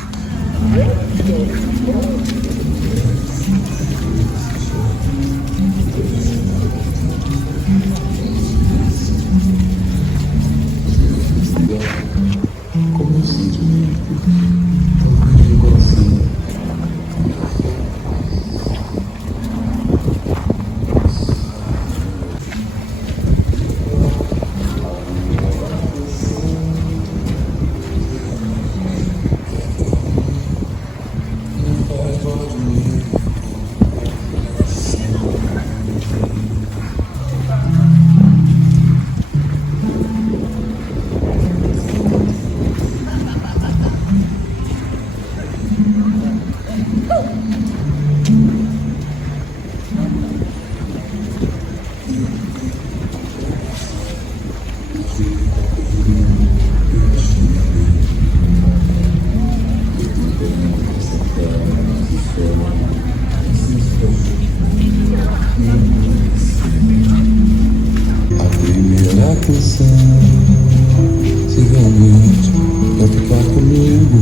Se realmente quer ficar comigo,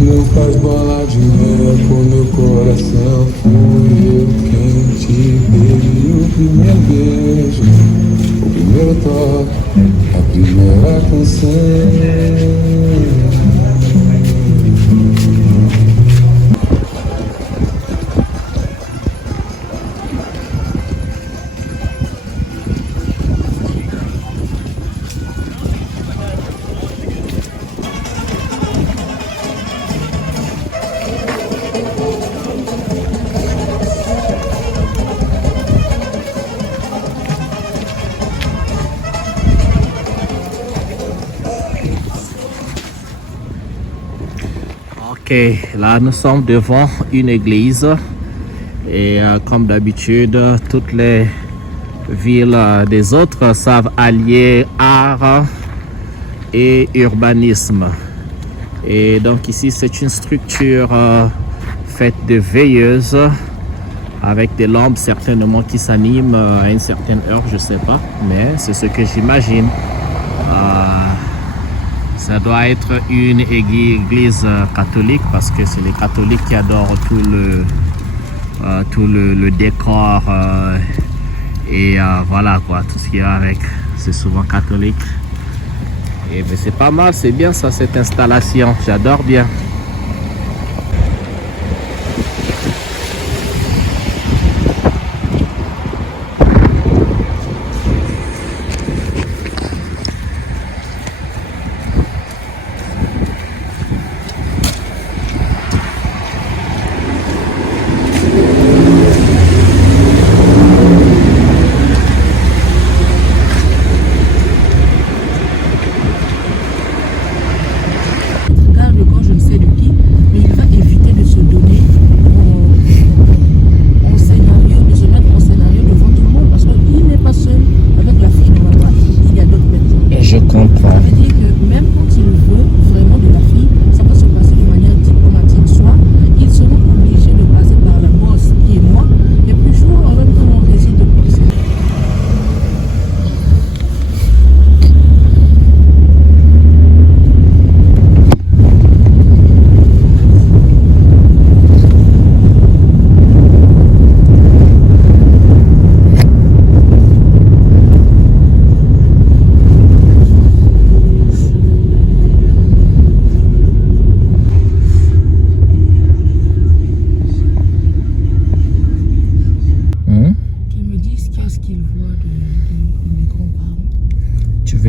não faz bola de neve com meu coração. Fui eu quem te dei o primeiro beijo, o primeiro toque, a primeira canção. Ok, là nous sommes devant une église et comme d'habitude, toutes les villes des autres savent allier art et urbanisme. Et donc ici c'est une structure faite de veilleuses avec des lampes certainement qui s'animent à une certaine heure, je sais pas, mais c'est ce que j'imagine. Ça doit être une église catholique parce que c'est les catholiques qui adorent tout le décor et voilà quoi, tout ce qui va avec. C'est souvent catholique. Et ben, c'est pas mal, c'est bien ça cette installation, j'adore bien.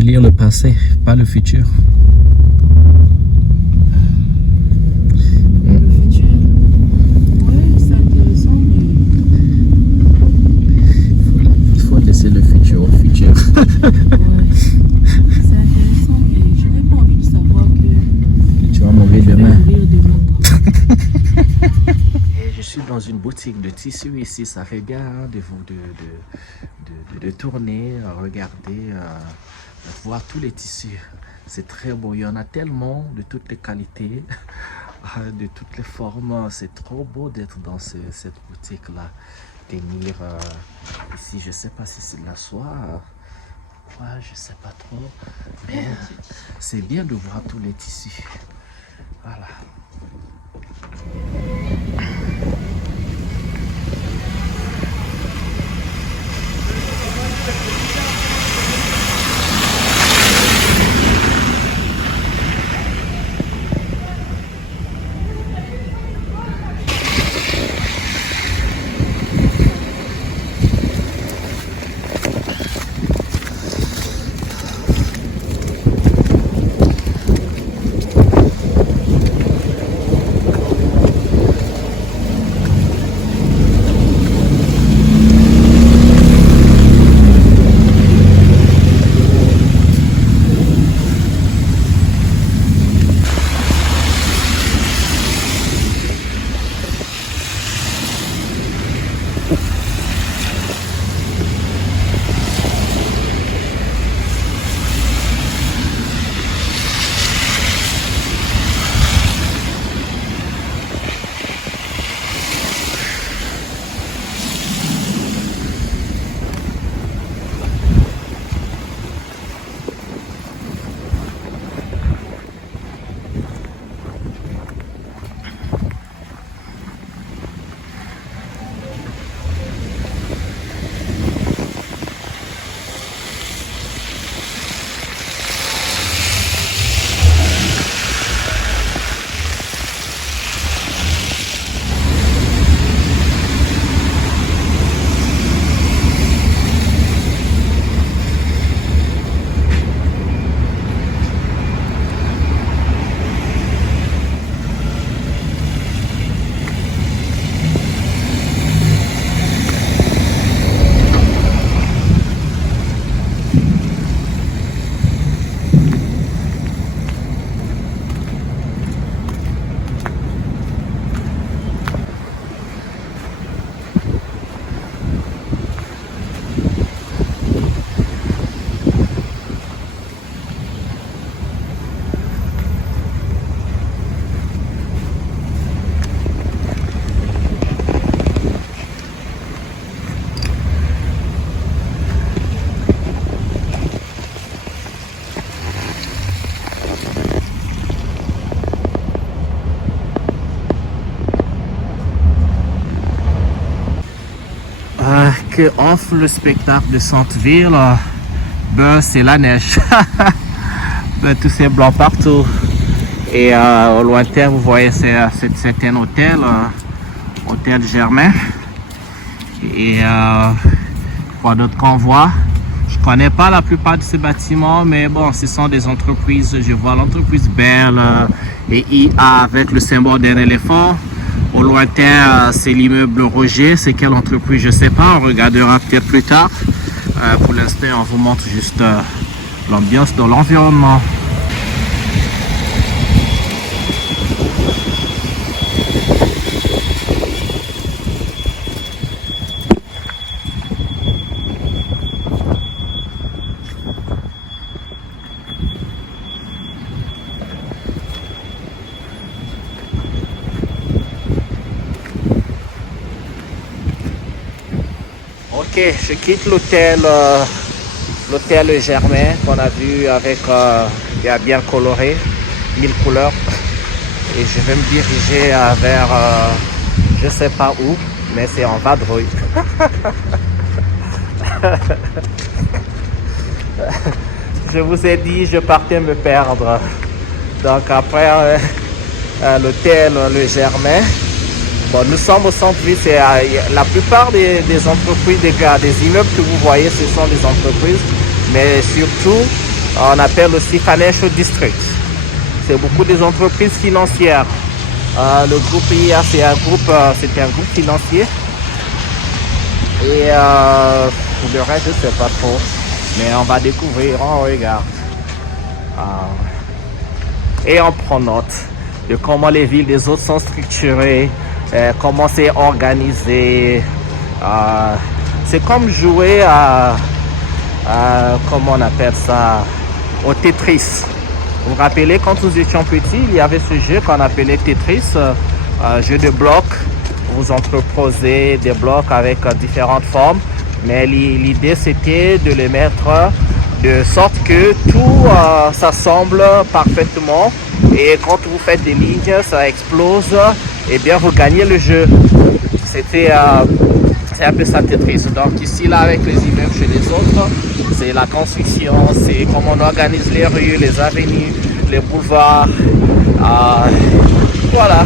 lire le passé, pas le futur. Le futur, ouais, c'est intéressant, mais... Il faut laisser le futur au futur. Ouais, c'est intéressant, mais je n'ai pas envie de savoir que... Tu vas mourir je vais demain. mourir demain. Et je suis dans une boutique de tissus ici, ça fait bien hein, de tourner, regarder, voir tous les tissus. C'est très beau, il y en a tellement de toutes les qualités, de toutes les formes. C'est trop beau d'être dans cette boutique-là. Tenir ici, je sais pas si c'est de la soie, ouais, je sais pas trop, mais c'est bien de voir tous les tissus. Voilà. Que offre le spectacle de Centreville, ben, c'est la neige. Ben, tous ces blancs partout. Et au lointain, vous voyez c'est certain hôtel, hôtel Germain. Et quoi d'autre qu'on voit? Je connais pas la plupart de ces bâtiments, mais bon, ce sont des entreprises. Je vois l'entreprise Bell et IA avec le symbole d'un éléphant. Au lointain, c'est l'immeuble Roger. C'est quelle entreprise? Je ne sais pas. On regardera peut-être plus tard. Pour l'instant, on vous montre juste l'ambiance de l'environnement. Ok, je quitte l'hôtel Germain qu'on a vu avec bien coloré, 1000 couleurs, et je vais me diriger vers je sais pas où, mais c'est en vadrouille. Je vous ai dit, je partais me perdre. Donc après l'hôtel Le Germain. Bon, nous sommes au centre-ville, la plupart des entreprises, des immeubles que vous voyez, ce sont des entreprises, mais surtout On appelle aussi Financial District. C'est beaucoup des entreprises financières. Le groupe IA, c'était un groupe financier. Et le reste, je ne sais pas trop. Mais on va découvrir, on regarde. Et on prend note de comment les villes des autres sont structurées, comment c'est organisé. C'est comme jouer à comment on appelle ça, au Tetris. Vous vous rappelez, quand nous étions petits, il y avait ce jeu qu'on appelait Tetris, jeu de blocs. Vous entreposez des blocs avec différentes formes, mais l'idée c'était de les mettre de sorte que tout s'assemble parfaitement, et quand vous faites des lignes, ça explose, et bien vous gagnez le jeu. C'est un peu ça Tetris. Donc ici là avec les immeubles chez les autres, c'est la construction, c'est comment on organise les rues, les avenues, les boulevards. Voilà.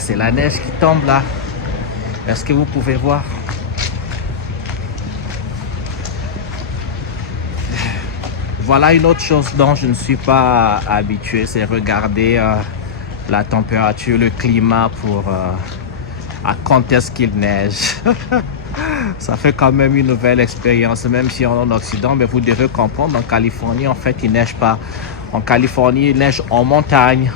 C'est la neige qui tombe là. Est-ce que vous pouvez voir? Voilà une autre chose dont je ne suis pas habitué, c'est regarder la température, le climat pour à quand est-ce qu'il neige. Ça fait quand même une nouvelle expérience, même si on est en Occident, mais vous devez comprendre, en Californie, en fait, il neige pas. En Californie, il neige en montagne.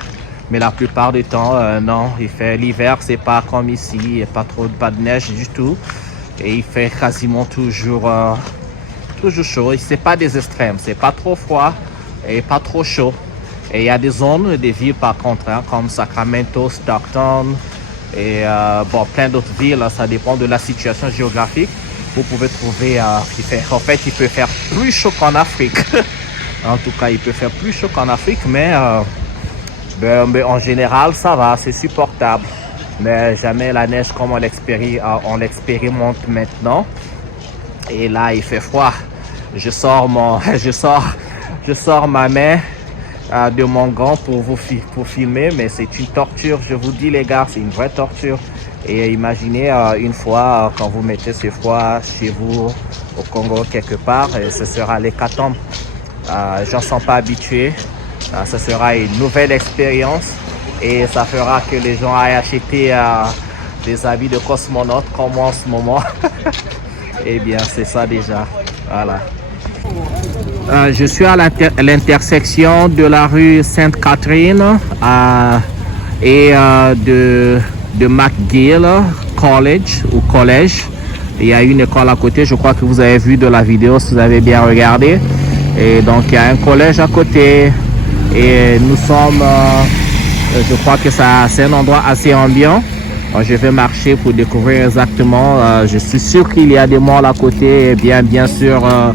Mais la plupart du temps, non, il fait l'hiver, c'est pas comme ici, il n'y a pas de neige du tout. Et il fait quasiment toujours chaud. C'est pas des extrêmes, c'est pas trop froid et pas trop chaud. Et il y a des zones, des villes par contre, hein, comme Sacramento, Stockton et plein d'autres villes, ça dépend de la situation géographique. Vous pouvez trouver, en fait, il peut faire plus chaud qu'en Afrique. En tout cas, il peut faire plus chaud qu'en Afrique, mais en général, ça va, c'est supportable. Mais jamais la neige comme on l'expérimente maintenant. Et là, il fait froid. Je sors ma main de mon gant pour filmer, mais c'est une torture. Je vous dis, les gars, c'est une vraie torture. Et imaginez une fois quand vous mettez ce froid chez vous au Congo quelque part, et ce sera l'hécatombe. J'en sens pas habitué. Ce sera une nouvelle expérience et ça fera que les gens aillent acheter des habits de cosmonautes comme en ce moment. Eh bien, c'est ça déjà. Voilà. Je suis à l'intersection de la rue Sainte-Catherine et de McGill College ou collège. Il y a une école à côté, je crois que vous avez vu de la vidéo si vous avez bien regardé. Et donc, il y a un collège à côté. Et nous sommes, je crois que c'est un endroit assez ambiant. Je vais marcher pour découvrir exactement. Je suis sûr qu'il y a des malls à côté et bien sûr à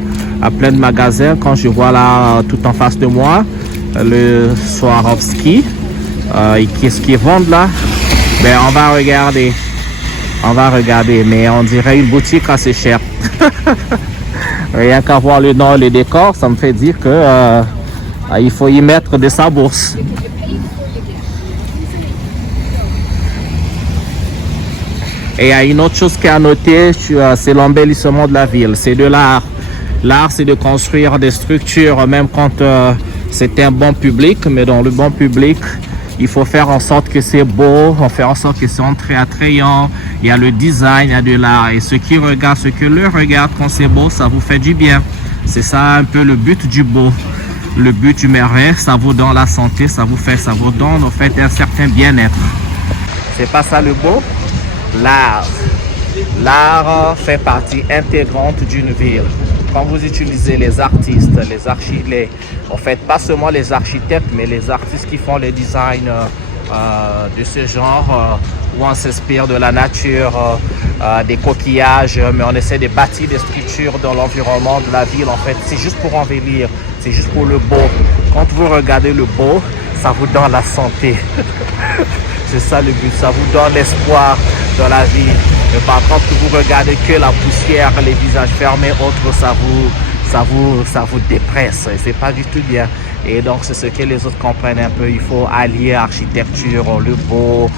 plein de magasins. Quand je vois là tout en face de moi, le Swarovski, qu'est-ce qu'ils vendent là? Ben, on va regarder. Mais on dirait une boutique assez chère. Rien qu'à voir le nom et le décor, ça me fait dire que il faut y mettre de sa bourse. Et il y a une autre chose qui est à noter, c'est l'embellissement de la ville. C'est de l'art. L'art, c'est de construire des structures, même quand c'est un bon public. Mais dans le bon public, il faut faire en sorte que c'est beau, on fait en sorte que c'est attrayant. Il y a le design, il y a de l'art. Et ceux qui regardent, ceux qui le regardent quand c'est beau, ça vous fait du bien. C'est ça un peu le but du beau. Le but du merveille, ça vous donne la santé, ça vous donne en fait un certain bien-être. C'est pas ça le beau? L'art. L'art fait partie intégrante d'une ville. Quand vous utilisez les artistes, en fait pas seulement les architectes, mais les artistes qui font les designs de ce genre, où on s'inspire de la nature, des coquillages, mais on essaie de bâtir des structures dans l'environnement de la ville. En fait, c'est juste pour embellir, c'est juste pour le beau. Quand vous regardez le beau, ça vous donne la santé. C'est ça le but, ça vous donne l'espoir dans la vie. Mais par contre, vous regardez que la poussière, les visages fermés, autres, ça vous dépresse. Et c'est pas du tout bien. Et donc, c'est ce que les autres comprennent un peu. Il faut allier architecture, le beau,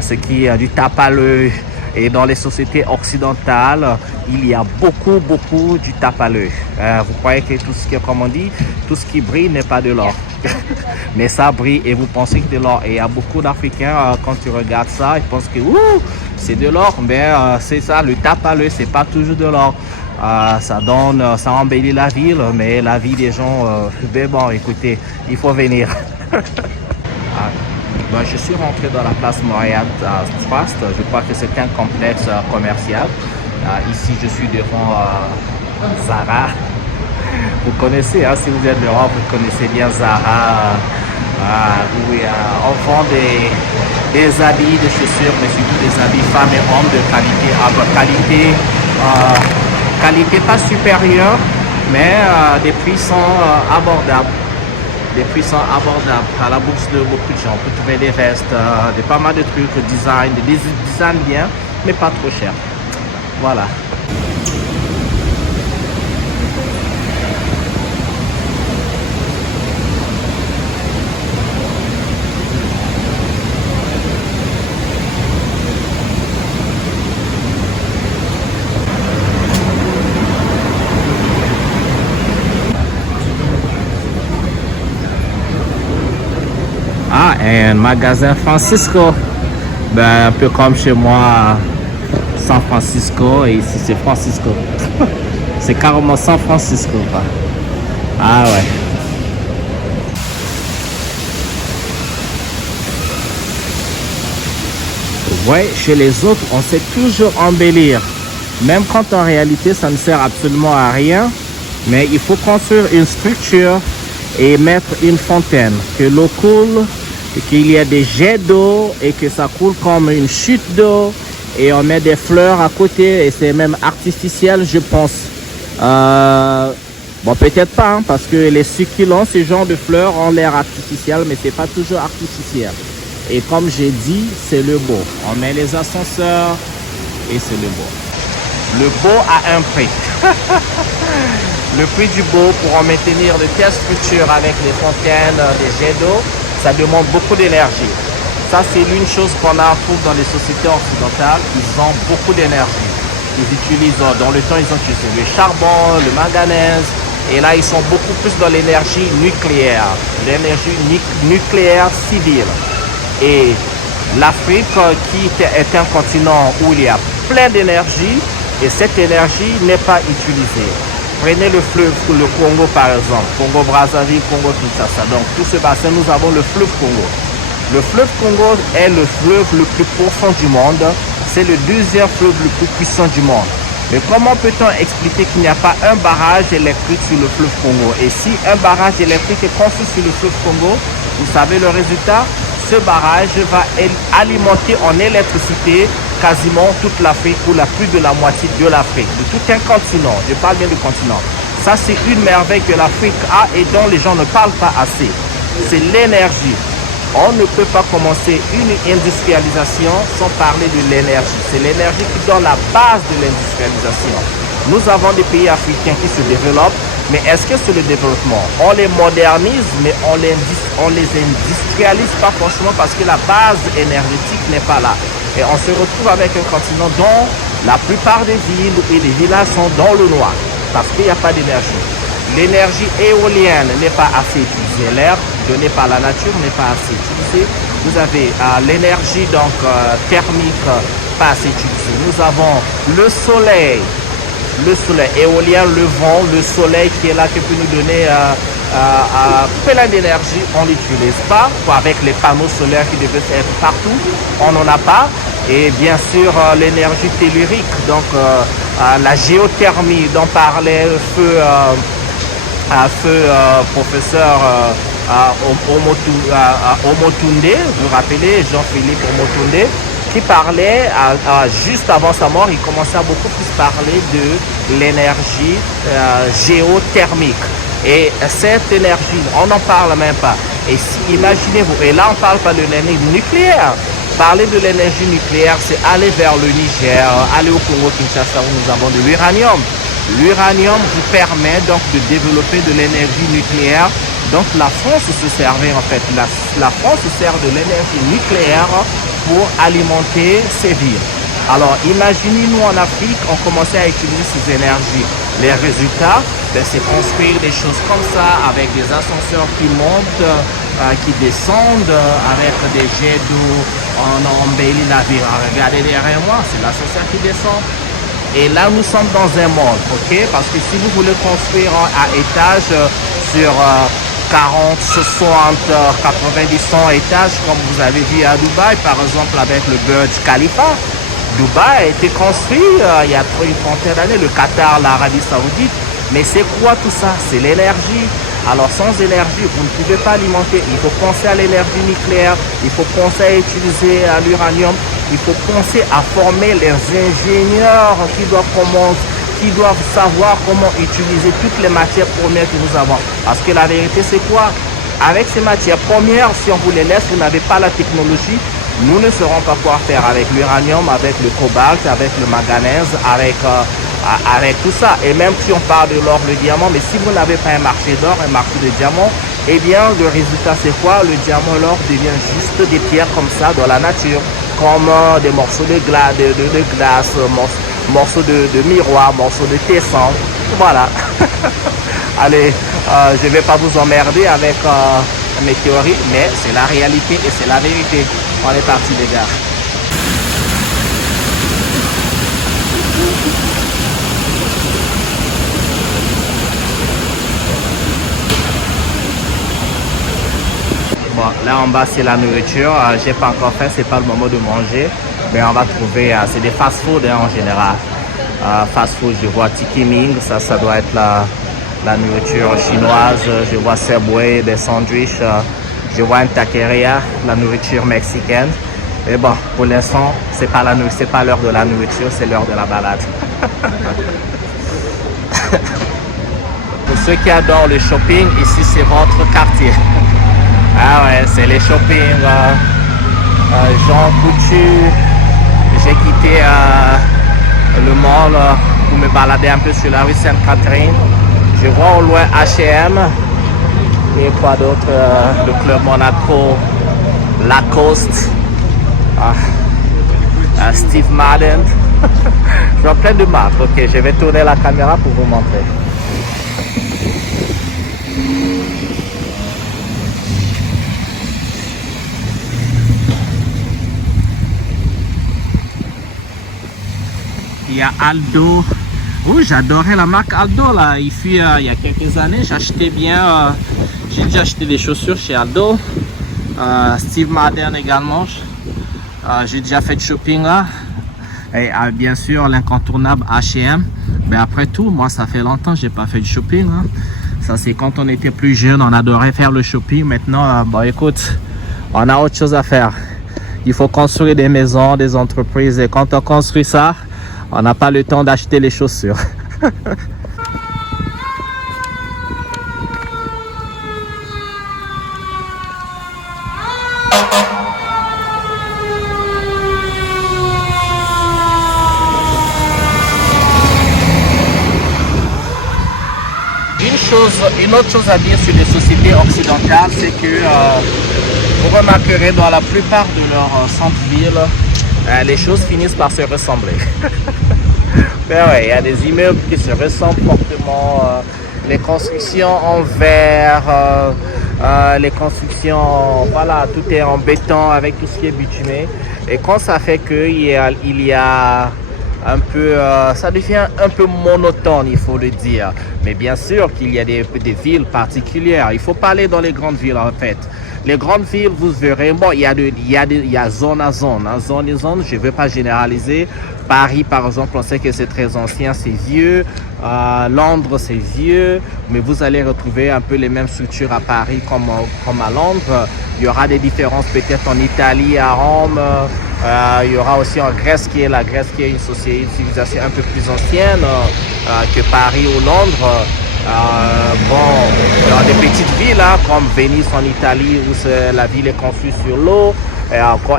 ce qui est du tape à l'œil. Et dans les sociétés occidentales, il y a beaucoup du tape à l'œil. Vous croyez que tout ce qui est, comme on dit, tout ce qui brille n'est pas de l'or. Mais ça brille et vous pensez que c'est de l'or. Et il y a beaucoup d'Africains, quand tu regardes ça, ils pensent que c'est de l'or. Mais c'est ça, le tape à l'œil, c'est pas toujours de l'or. Ça embellit la ville, mais la vie des gens, ben bon, écoutez, il faut venir. Je suis rentré dans la place Montréal Trust. Je crois que c'est un complexe commercial. Ici, je suis devant Zara. Vous connaissez, hein, si vous êtes de l'Europe, vous connaissez bien Zara. Où on vend des habits, des chaussures, mais surtout des habits femmes et hommes de qualité. Qualité pas supérieure, mais des prix sont abordables. Des prix sont abordables à la bourse de beaucoup de gens. On peut trouver des vestes, pas mal de trucs, des designs bien, mais pas trop cher. Voilà. Un magasin Francisco, un peu comme chez moi, San Francisco, et ici c'est Francisco. C'est carrément San Francisco, quoi. Ah ouais. Ouais, chez les autres, on sait toujours embellir, même quand en réalité ça ne sert absolument à rien, mais il faut construire une structure et mettre une fontaine, que l'eau coule, et qu'il y a des jets d'eau et que ça coule comme une chute d'eau, et on met des fleurs à côté et c'est même artificiel, je pense. Bon, peut-être pas, hein, parce que les succulents, ce genre de fleurs ont l'air artificiel, mais c'est pas toujours artificiel. Et comme j'ai dit, c'est le beau. On met les ascenseurs et c'est le beau. Le beau a un prix. Le prix du beau pour en maintenir de telles structures avec des fontaines, des jets d'eau, ça demande beaucoup d'énergie. Ça, c'est l'une chose qu'on trouve dans les sociétés occidentales. Ils ont beaucoup d'énergie. Ils utilisent, dans le temps, ils ont utilisé le charbon, le manganèse. Et là, ils sont beaucoup plus dans l'énergie nucléaire. L'énergie nucléaire civile. Et l'Afrique, qui est un continent où il y a plein d'énergie, et cette énergie n'est pas utilisée. Prenez le fleuve, le Congo par exemple, Congo-Brazzaville, Congo-Kinshasa. Donc tout ce bassin, nous avons le fleuve Congo. Le fleuve Congo est le fleuve le plus profond du monde. C'est le deuxième fleuve le plus puissant du monde. Mais comment peut-on expliquer qu'il n'y a pas un barrage électrique sur le fleuve Congo? Et si un barrage électrique est construit sur le fleuve Congo, vous savez le résultat? Ce barrage va alimenter en électricité quasiment toute l'Afrique, ou plus de la moitié de l'Afrique, de tout un continent. Je parle bien du continent. Ça, c'est une merveille que l'Afrique a et dont les gens ne parlent pas assez. C'est l'énergie. On ne peut pas commencer une industrialisation sans parler de l'énergie. C'est l'énergie qui donne la base de l'industrialisation. Nous avons des pays africains qui se développent, mais est-ce que c'est le développement? On les modernise, mais on les industrialise pas forcément parce que la base énergétique n'est pas là. Et on se retrouve avec un continent dont la plupart des villes et des villages sont dans le noir parce qu'il n'y a pas d'énergie. L'énergie éolienne n'est pas assez utilisée. L'air donné par la nature n'est pas assez utilisé. Vous avez l'énergie thermique pas assez utilisée. Nous avons le soleil éolien, le vent, le soleil qui est là, qui peut nous donner plein d'énergie. On ne l'utilise pas avec les panneaux solaires qui devaient être partout. On n'en a pas. Et bien sûr l'énergie tellurique, donc la géothermie dont parlait professeur Omotunde, vous vous rappelez, Jean-Philippe Omotunde, qui parlait, juste avant sa mort, il commençait à beaucoup plus parler de l'énergie géothermique. Et cette énergie, on n'en parle même pas. Et si, imaginez-vous, et là on ne parle pas de l'énergie nucléaire. Parler de l'énergie nucléaire, c'est aller vers le Niger, aller au Congo-Kinshasa où nous avons de l'uranium. L'uranium vous permet donc de développer de l'énergie nucléaire. Donc la France se servait en fait, la France se sert de l'énergie nucléaire pour alimenter ses villes. Alors imaginez-nous en Afrique, on commençait à utiliser ces énergies. Les résultats, c'est construire des choses comme ça avec des ascenseurs qui montent, qui descendent avec des jets d'eau. On embellit la ville. Regardez derrière moi, c'est l'ascenseur qui descend. Et là, nous sommes dans un monde, ok? Parce que si vous voulez construire à étage sur 40, 60, 90, 100 étages, comme vous avez vu à Dubaï, par exemple avec le Burj Khalifa, Dubaï a été construit il y a une trentaine d'années, le Qatar, l'Arabie Saoudite. Mais c'est quoi tout ça? C'est l'énergie. Alors sans énergie, vous ne pouvez pas alimenter. Il faut penser à l'énergie nucléaire, il faut penser à utiliser l'uranium, il faut penser à former les ingénieurs qui doivent savoir comment utiliser toutes les matières premières que nous avons. Parce que la vérité c'est quoi? Avec ces matières premières, si on vous les laisse, vous n'avez pas la technologie. Nous ne saurons pas quoi faire avec l'uranium, avec le cobalt, avec le manganèse, avec tout ça. Et même si on parle de l'or, le diamant, mais si vous n'avez pas un marché d'or, un marché de diamant, eh bien le résultat c'est quoi? Le diamant, l'or devient juste des pierres comme ça dans la nature, comme des morceaux de glace, morceaux de miroir, morceaux de tesson. Voilà. Allez, je ne vais pas vous emmerder avec mes théories, mais c'est la réalité et c'est la vérité. On est parti les gars. Bon, là en bas c'est la nourriture. J'ai pas encore faim, c'est pas le moment de manger, mais on va trouver. C'est des fast-food en général. Fast-food, je vois Tiki Ming, ça doit être la nourriture chinoise. Je vois Subway, des sandwichs. Je vois un taqueria, la nourriture mexicaine. Et bon, pour l'instant, c'est pas l'heure de la nourriture, c'est l'heure de la balade. Pour ceux qui adorent le shopping, ici c'est votre quartier. Ah ouais, c'est les shopping. Jean Coutu. J'ai quitté le mall pour me balader un peu sur la rue Sainte-Catherine. Je vois au loin H&M. Et quoi d'autre? Le Club Monaco, Lacoste, Steve Madden. Je vois plein de marques. Ok, je vais tourner la caméra pour vous montrer. Il y a Aldo. Oui, j'adorais la marque Aldo là. Il y a quelques années, j'achetais bien. J'ai déjà acheté des chaussures chez Aldo. Steve Madden également. J'ai déjà fait de shopping là. Et bien sûr l'incontournable H&M. Mais après tout, moi ça fait longtemps que j'ai pas fait de shopping. Hein. Ça c'est quand on était plus jeune, on adorait faire le shopping. Maintenant, bon écoute, on a autre chose à faire. Il faut construire des maisons, des entreprises. Et quand on construit ça, on n'a pas le temps d'acheter les chaussures. Une autre chose à dire sur les sociétés occidentales, c'est que vous remarquerez dans la plupart de leurs centres-villes, les choses finissent par se ressembler. Ben ouais, il y a des immeubles qui se ressemblent fortement, les constructions en verre, les constructions, voilà, tout est en béton avec tout ce qui est bitumé. Et quand ça fait qu'il y a un peu, ça devient un peu monotone, il faut le dire. Mais bien sûr qu'il y a des villes particulières. Il faut pas aller dans les grandes villes en fait. Les grandes villes, vous verrez, bon, il y a zone à zone. Hein, zone et zone, je ne veux pas généraliser. Paris, par exemple, on sait que c'est très ancien, c'est vieux. Londres, c'est vieux. Mais vous allez retrouver un peu les mêmes structures à Paris comme à Londres. Il y aura des différences peut-être en Italie, à Rome. Il y aura aussi en Grèce, qui est une civilisation un peu plus ancienne que Paris ou Londres. Dans des petites villes comme Venise en Italie où la ville est construite sur l'eau,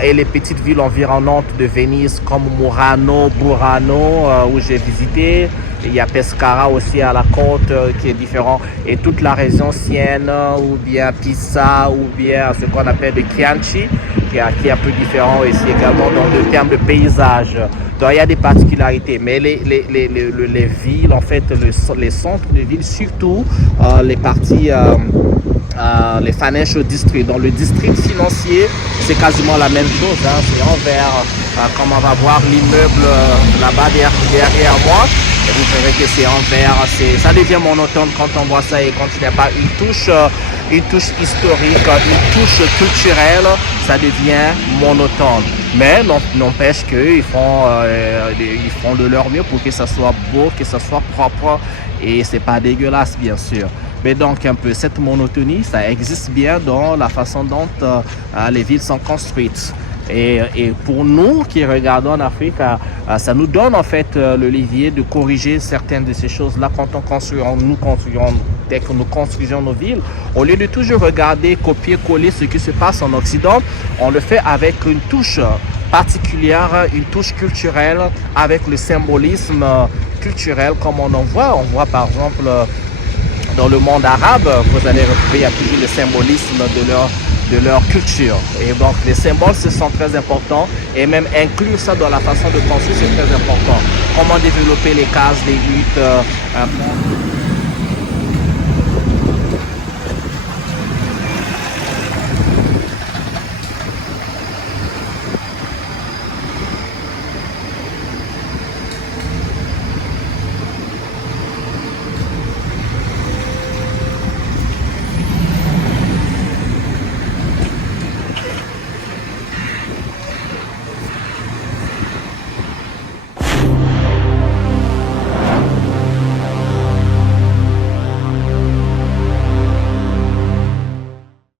et les petites villes environnantes de Venise comme Murano, Burano où j'ai visité. Il y a Pescara aussi à la côte qui est différent, et toute la région Sienne ou bien Pisa ou bien ce qu'on appelle le Chianti qui est un peu différent ici également dans le terme de paysage. Donc il y a des particularités, mais les villes, en fait, les centres de villes, surtout les parties, les financial districts. Dans le district financier, c'est quasiment la même chose, c'est en vert, comme on va voir l'immeuble là-bas derrière moi. Et vous verrez que c'est en vert, ça devient monotone quand on voit ça, et quand il n'y a pas une touche historique, une touche culturelle, ça devient monotone. Mais n'empêche qu'ils font de leur mieux pour que ça soit beau, que ça soit propre, et c'est pas dégueulasse bien sûr. Mais donc un peu cette monotonie, ça existe bien dans la façon dont les villes sont construites. Et pour nous qui regardons en Afrique, ça nous donne en fait le levier de corriger certaines de ces choses-là quand dès que nous construisons nos villes. Au lieu de toujours regarder, copier-coller ce qui se passe en Occident, on le fait avec une touche particulière, une touche culturelle, avec le symbolisme culturel comme on en voit. On voit par exemple dans le monde arabe, vous allez retrouver, il y a toujours le symbolisme de leur culture. Et donc les symboles, ce sont très importants, et même inclure ça dans la façon de construire, c'est très important. Comment développer les cases, les huttes,